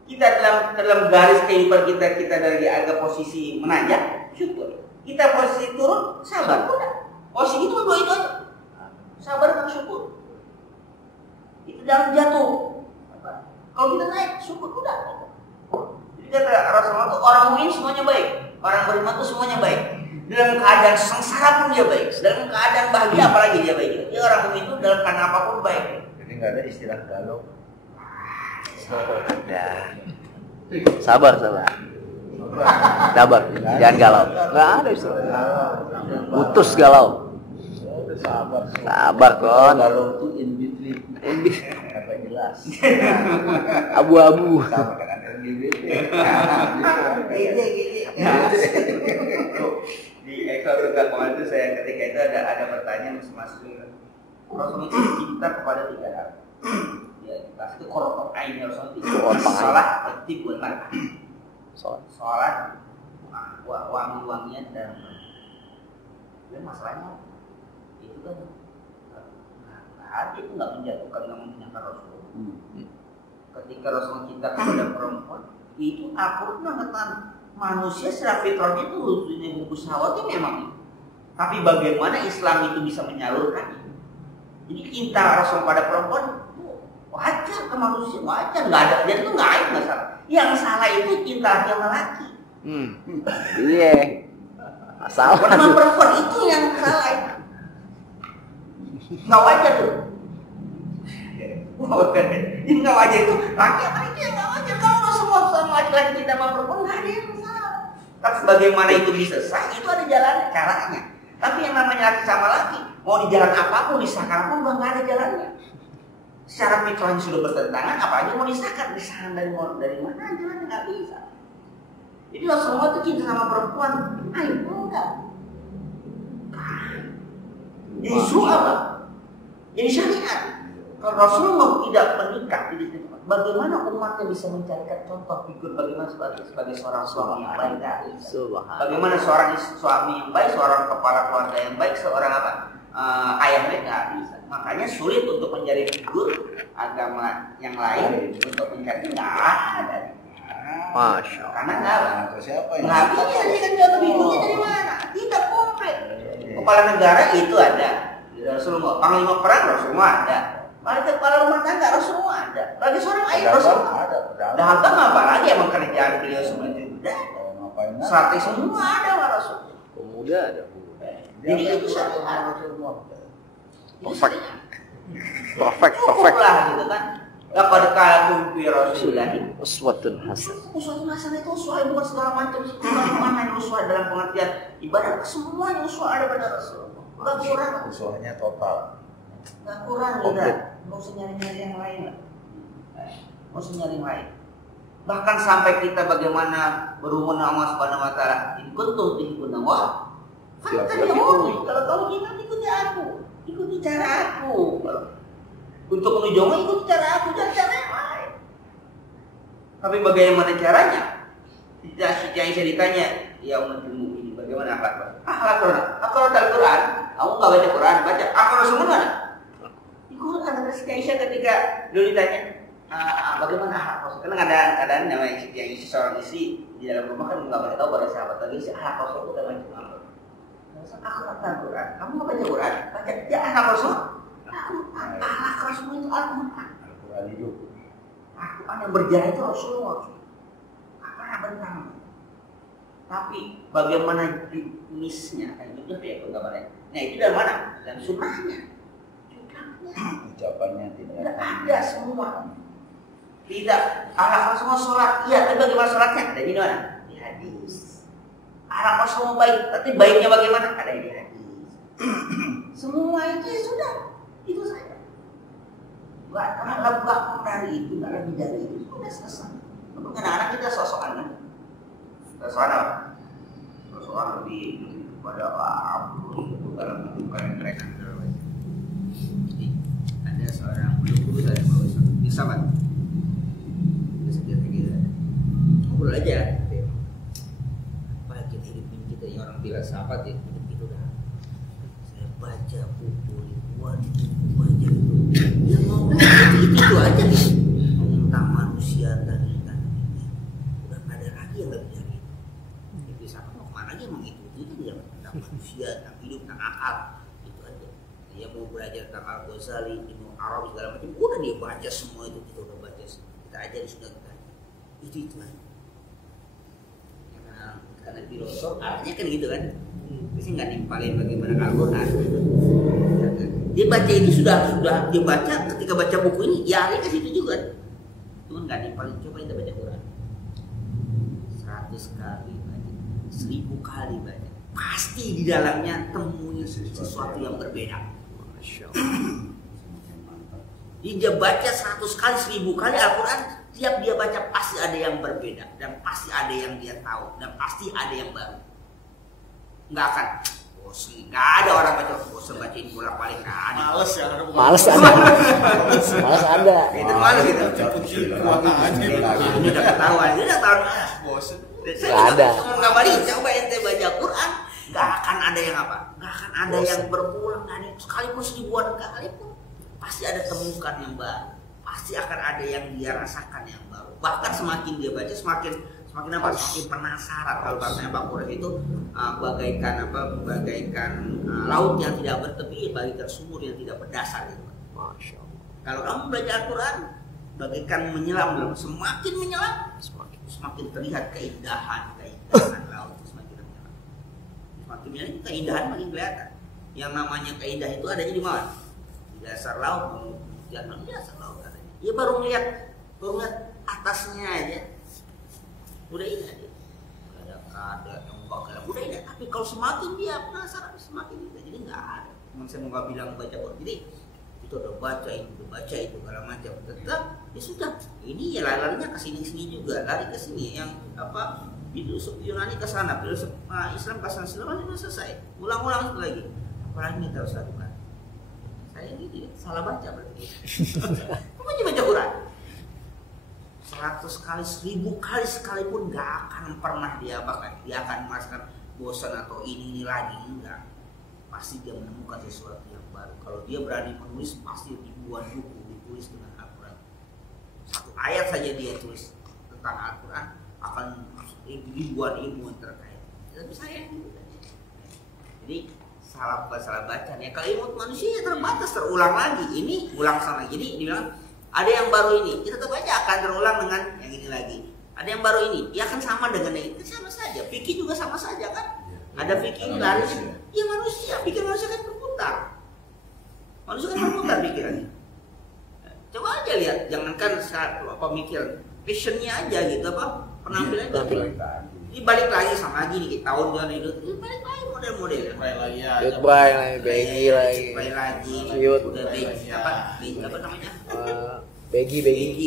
Kita dalam garis kehidupan kita dari agak posisi menanjak syukur. Kita posisi turun sabar, udah. Posisi itu dua itu aja. Sabar dan syukur. Itu dalam jatuh. Kalau kita naik syukur, udah. Jadi kata Rasulullah itu orang mukmin semuanya baik, orang beriman itu semuanya baik. Dalam keadaan sengsara pun dia baik, dalam keadaan bahagia apalagi dia baik. Jadi orang mukmin itu dalam keadaan apapun baik. Jadi nggak ada istilah galau. Sabar. Jangan galau. Nggak ada istilah. Putus galau. Sabar kon. Galau itu in between. Apa jelas? Abu-abu. Sama dengan LGBT. Di episode kemarin itu saya ketika itu ada pertanyaan masuk Rasul itu cinta kepada 3 hal. Ya, pas itu korok ain Rasul itu salah aktif buat mana? Sholat, wangi-wangian dan masalahnya itu kan itu nggak menjatuhkan, nggak menyenangkan Rasul. Ketika Rasul cinta kepada perempuan itu aku mengatakan manusia secara fitrahnya itu bungkus syahwatnya memang. Tapi bagaimana Islam itu bisa menyalurkannya? Jadi cinta Rasul pada perempuan wajar ke manusia, wajar, nggak ada, dia itu nggak aib masalah. Yang salah itu cinta yang lelaki. Iya. Masalah. Sama perempuan itu yang salah. Nggak wajar tuh. Ini nggak wajar itu. Laki-laki yang nggak wajar. Kalau semua laki-laki cinta sama perempuan nggak ada yang salah. Tapi bagaimana itu bisa sah? Itu ada jalannya, caranya. Tapi yang namanya laki sama laki, mau di jalan apapun, disahkan apapun, nggak ada jalannya. Secara fitrahnya sudah bertentangan, apa aja mau disahkan? Disahkan dari mana jalannya nggak bisa. Jadi Rasulullah itu cinta sama perempuan, ayo enggak. Justru apa? Jadi syariat. Kalau Rasulullah tidak menikah, bagaimana umatnya bisa mencarikan contoh figur bagaimana sebagai seorang suami yang baik? Bagaimana seorang suami yang baik, seorang kepala keluarga yang baik, seorang ayahnya nggak bisa. Makanya sulit untuk mencari figur agama yang lain untuk mencari nggak ada. Masya. Karena nggak Siapa bisa jadikan contoh figurnya dari mana? Tidak komplit. Kepala negara itu ada, Rasulullah. Panglima perang Rasulullah ada. Bagi kepala rumah tangga Rasulullah ada. Bagi seorang ayah Rasulullah ada. Dagang apa lagi emang kerjaan beliau seperti itu? Strategi semua ada Rasul. Pemuda ada. Jadi itu syariat. Perfect. Lah gitu kan. Laqad kana fi Rasulillah Uswatun hasanah. Uswatun hasanah itu uswah bukan segala macam. Mana yang uswah dalam pengertian ibadah, semuanya uswah ada pada Rasulullah. Enggak kurang. Uswahnya total. Enggak kurang kita. Enggak usah nyari-nyari yang lain. Enggak usah nyari yang lain. Bahkan sampai kita bagaimana berhubungan dengan Allah Subhanahu wa taala. In kuntum tuhibbuna Allah. Kalau kamu kita ikuti aku, ikuti cara aku. Untuk menuju Allah ikuti cara aku, jangan cara yang lain. Tapi bagaimana caranya? Tidak yang saya ditanya, ya umatmu ini bagaimana akhlak? Akhlak Al-Quran. Kamu nggak baca Quran, baca akhlak Rasulullah mana? Di Quran ada Aisyah ketika dulu ditanya, bagaimana akhlak Rasul? Karena kadang-kadang namanya yang seorang istri di dalam rumah kan nggak boleh tahu pada sahabat lagi si akhlak Rasul itu kan macam apa? Akhlak Al-Quran. Kamu nggak baca Quran, baca ya akhlak Rasul. Akhlak Rasul itu Al-Quran. Al-Quran hidup. Al-Quran yang berjalan itu Rasulullah. Apa bentang? Tapi bagaimana jenisnya? Kan itu ya penggambarannya. Nah itu dari mana? Dan sunnahnya. Ucapannya tidak ada semua. Tidak. Akhlak Rasulullah sholat. Iya, tapi bagaimana sholatnya? Ada di mana? Di hadis. Akhlak Rasulullah baik, tapi baiknya bagaimana? Ada di hadis. Semua itu ya sudah, itu saja. Karena nggak dari itu, nggak lebih dari itu, sudah selesai. Anak-anak kita sosokan kan? Sosokan lebih kepada dalam kehidupan mereka. Jadi ada seorang guru saya bawa filsafat. Dia sekitar kita ngobrol aja. Apa kita hidupin kita ya orang filsafat ya hidup itu dah. Saya baca buku ribuan buku baca itu. Ya mau itu aja nih. Tentang manusia dan udah nggak ada lagi yang lebih dari itu. Jadi filsafat mau kemana lagi emang itu dia tentang manusia, tentang hidup, tentang akal. Dia mau belajar tentang Al-Ghazali, Ibnu Arabi segala macam, udah dia baca semua itu, kita udah baca, kita ajar sudah kita itu kan. Karena filosof artinya kan gitu kan, pasti nggak nimpalin bagaimana Al-Quran. Dia baca ini sudah dia baca ketika baca buku ini, ya dia ke situ juga, cuma nggak nimpalin. Coba kita baca Quran 100 kali baca, 1000 kali baca, pasti di dalamnya temuin sesuatu yang berbeda. Dia baca 100 kali, 1000 kali Al-Quran, tiap dia baca pasti ada yang berbeda dan pasti ada yang dia tahu dan pasti ada yang baru. Nggak akan bosan, nggak ada orang baca bosan bacain bolak-balik, nggak ada. Males ada. Itu males gitu. Ini udah ketahuan, dia udah tahu bosan. Nggak ada. Nggak balik, coba ente baca Quran, nggak akan ada yang apa? Nggak akan ada yang berulang, nggak ada sekalipun 1000-an kali pun pasti ada temukan yang baru, pasti akan ada yang dia rasakan yang baru. Bahkan semakin dia baca semakin apa? Semakin penasaran. Kalau katanya Pak Quraish itu bagaikan laut yang tidak bertepi, bagaikan sumur yang tidak berdasar gitu. Masya Allah. Kalau kamu belajar Al-Quran bagaikan menyelam, semakin menyelam semakin terlihat keindahan laut, semakin menyelam. Semakin menyelam keindahan makin kelihatan. Yang namanya keindah itu adanya di mana? Di dasar laut, di dasar laut adanya. Dia baru melihat atasnya aja. Udah ini aja. Ada ombak dalam udah ini. Tapi kalau semakin dia penasaran semakin itu. Jadi nggak ada. Saya mau nggak bilang baca Quran. Jadi itu udah baca itu segala macam. Tetap ya sudah. Ini ya larinya ke sini juga, lari ke sini yang apa? Filsuf Yunani ke sana, filsuf Islam ke sana, sudah selesai. Ulang-ulang lagi. Apalagi kita harus lakukan. Saya gitu ya, salah baca berarti. Kamu aja baca Quran 100 kali, 1000 kali sekalipun gak akan pernah dia akan merasakan bosan atau ini lagi, enggak. Pasti dia menemukan sesuatu yang baru. Kalau dia berani menulis, pasti ribuan buku ditulis dengan Al-Quran. Satu ayat saja dia tulis tentang Al-Quran akan ribuan ilmu yang terkait. Tapi saya gitu. Jadi salah baca nih. Kalau ilmu manusia terbatas, terulang lagi. Ini ulang sana. Jadi dibilang ada yang baru ini, kita tetap aja akan terulang dengan yang ini lagi. Ada yang baru ini, ya kan sama dengan yang ini, sama saja. Fikih juga sama saja kan? Ada fikih ini lari, ya manusia, pikir manusia kan berputar. Manusia kan berputar pikirannya. Coba aja lihat, jangankan apa mikir, passionnya aja gitu apa, penampilannya. Ini balik lagi sama lagi nih tahun jalan itu, ini balik lagi model-model. Goodbye lagi, baggy lagi. Udah baggy apa namanya? Baggy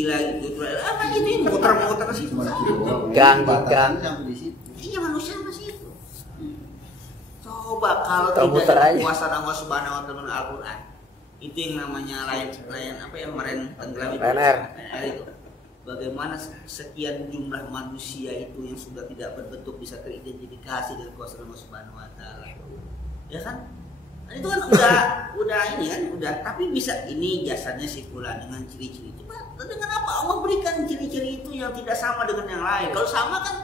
lagi. Apa ini muter-muter sih? Gang. Iya manusia masih itu. Coba kalau tidak kuasa Allah Subhanahu wa taala Al-Quran, itu yang namanya layan apa yang kemarin tenggelam itu. Itu. Bagaimana sekian jumlah manusia itu yang sudah tidak berbentuk bisa teridentifikasi dengan kuasa Allah Subhanahu wa taala. Ya kan? Itu kan udah ini kan, udah tapi bisa ini jasanya si fulan dengan ciri-ciri itu. Dengan apa Allah berikan ciri-ciri itu yang tidak sama dengan yang lain? Kalau sama kan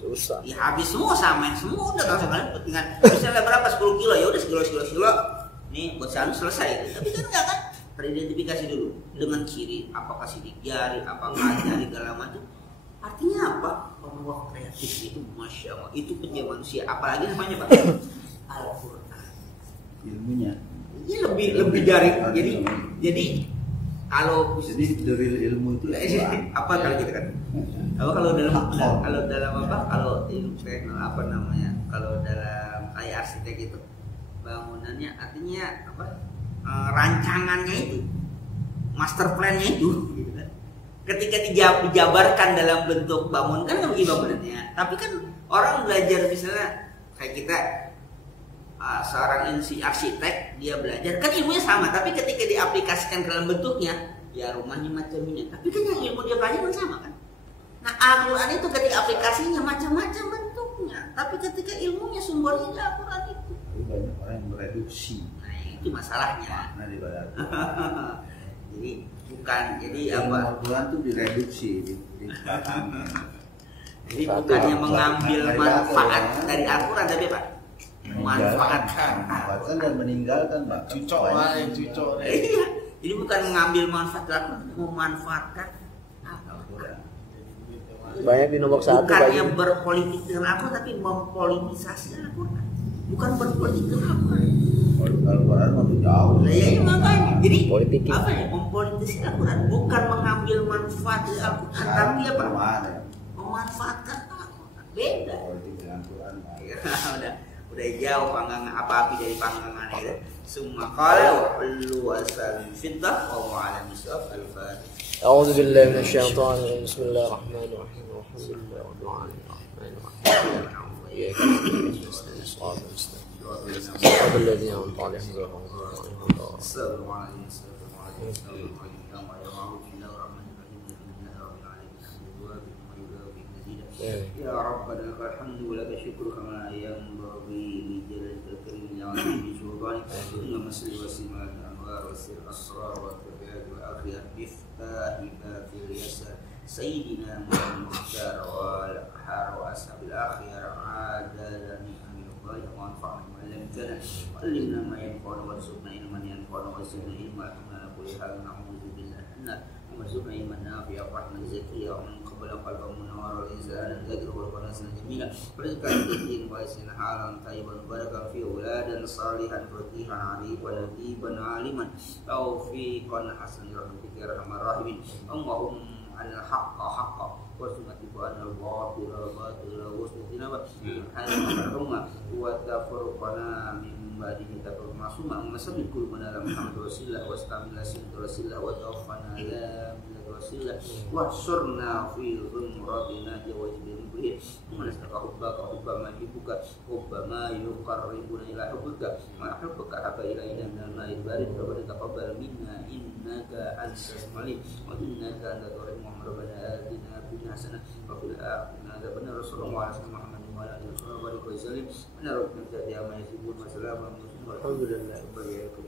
susah. Ya habis semua sama, semua udah langsung kan pentingan. Misalnya berapa 10 kilo ya udah sekilo. Nih buat saya selesai. Tapi kan enggak kan? Teridentifikasi dulu dengan ciri apakah sidik jari, apakah jari segala macam. Artinya apa? Allah kreatif itu masya Allah, itu pencipta manusia. Apalagi namanya Pak Al-Quran. Ilmunya. Ini lebih dari jadi kalau dari ilmu itu apa kalau kita kan? Kalau dalam apa? Kalau ilmu apa namanya? Kalau dalam kayak arsitek itu bangunannya artinya apa? Rancangannya itu, master plan-nya itu, gitu kan. Ketika dijabarkan dalam bentuk bangun kan begini bangunannya. Tapi kan orang belajar misalnya kayak kita seorang arsitek dia belajar kan ilmunya sama, tapi ketika diaplikasikan ke dalam bentuknya ya rumahnya macam ini. Tapi kan yang ilmu dia pelajari kan sama kan. Nah Al-Quran itu ketika aplikasinya macam-macam bentuknya, tapi ketika ilmunya sumbernya di Al-Quran itu. Tapi banyak orang yang mereduksi. Nah itu masalahnya. Makna di bawah. Jadi bukan, jadi Ilmu apa? Al-Quran itu direduksi, dipatahkan. Jadi bukannya mengambil manfaat dari Al-Quran, tapi apa? Memanfaatkan dan meninggalkan bahkan Cucok aja, cucok. Iya. Jadi bukan mengambil manfaat dari Al-Quran, memanfaatkan Al-Quran. Banyak di nomor 1 bukannya Pak. berpolitik dengan Al-Quran, tapi mempolitisasi Al-Quran. Bukan berpolitik dengan Al-Quran. Al-Quran masih jauh. Nah, ya makanya. Jadi Politik. apa ya? Mempolitisasi Al-Quran, bukan mengambil manfaat dari Al-Quran, tapi apa? Memanfaatkan Al-Quran. Beda. Politik dengan Quran. Ya, udah jauh panggangan apa-api dari panggangan itu. Summa qala wa kullu asalin fitnah wa ala misaf al-fatih. أعوذ بالله من الشيطان الرجيم بسم الله الرحمن الرحيم الحمد لله رب العالمين الرحمن الرحيم إياك نعبد ونستعين صراط المستقيم صراط الذين أنعمت عليهم غير المغضوب عليهم ولا الضالين Assalamu alaikum warahmatullahi wabarakatuh. Ya Rabbana lakal hamdu wa lakal syukru kama yanbaghi li jalalika al-karim ya azimi sultanik. Allahumma salli wa sallim ala anwar wa sir asrar wa tabiat wa akhir biftahi batil yasar sayyidina Muhammad Mukhtar wal ahar wa ashabil akhir adalani amin wa anfa'na ma lam kana wa allimna ma yanfa'una wa warzuqna ilman yanfa'una wa zidna ilma ala kulli hal na'udzu billahi min وارزقنا علما نافعا ورحمة زكية ومن قبل قلبا منورا والإنسان ذكر وناسا جميلا ورزقا كثيرا ويسرا حالا طيبا مباركا فيه أولادا صالحا فقيها عريفا لطيفا عالما توفيقا حسنا برحمتك يا أرحم الراحمين اللهم على الحق حقا وارزقنا اتباع الباطل باطلا وارزقنا الحكمة وتفرقنا من بعده تفرق معصوما ومسلم قلوبنا على محمد رسول الله واستعمل سنة رسول الله وتوفنا على ملة رسول الله واحشرنا في زمرتنا جواز بنبره ونسألك حبك حب ما يحبك حب ما يقربنا إلى حبك ما حبك حب إلينا من الماء البارد ربنا تقبل منا إنك أنت السميع العليم وإنك أنت الرحيم محمد ربنا آتنا في الدنيا حسنة وفي الآخرة عذاب النار صلى الله عليه وسلم محمد وعلى آله وصحبه وسلم أنا ربنا ابتدأ ما يسيبون وسلام على المرسلين والحمد لله رب العالمين.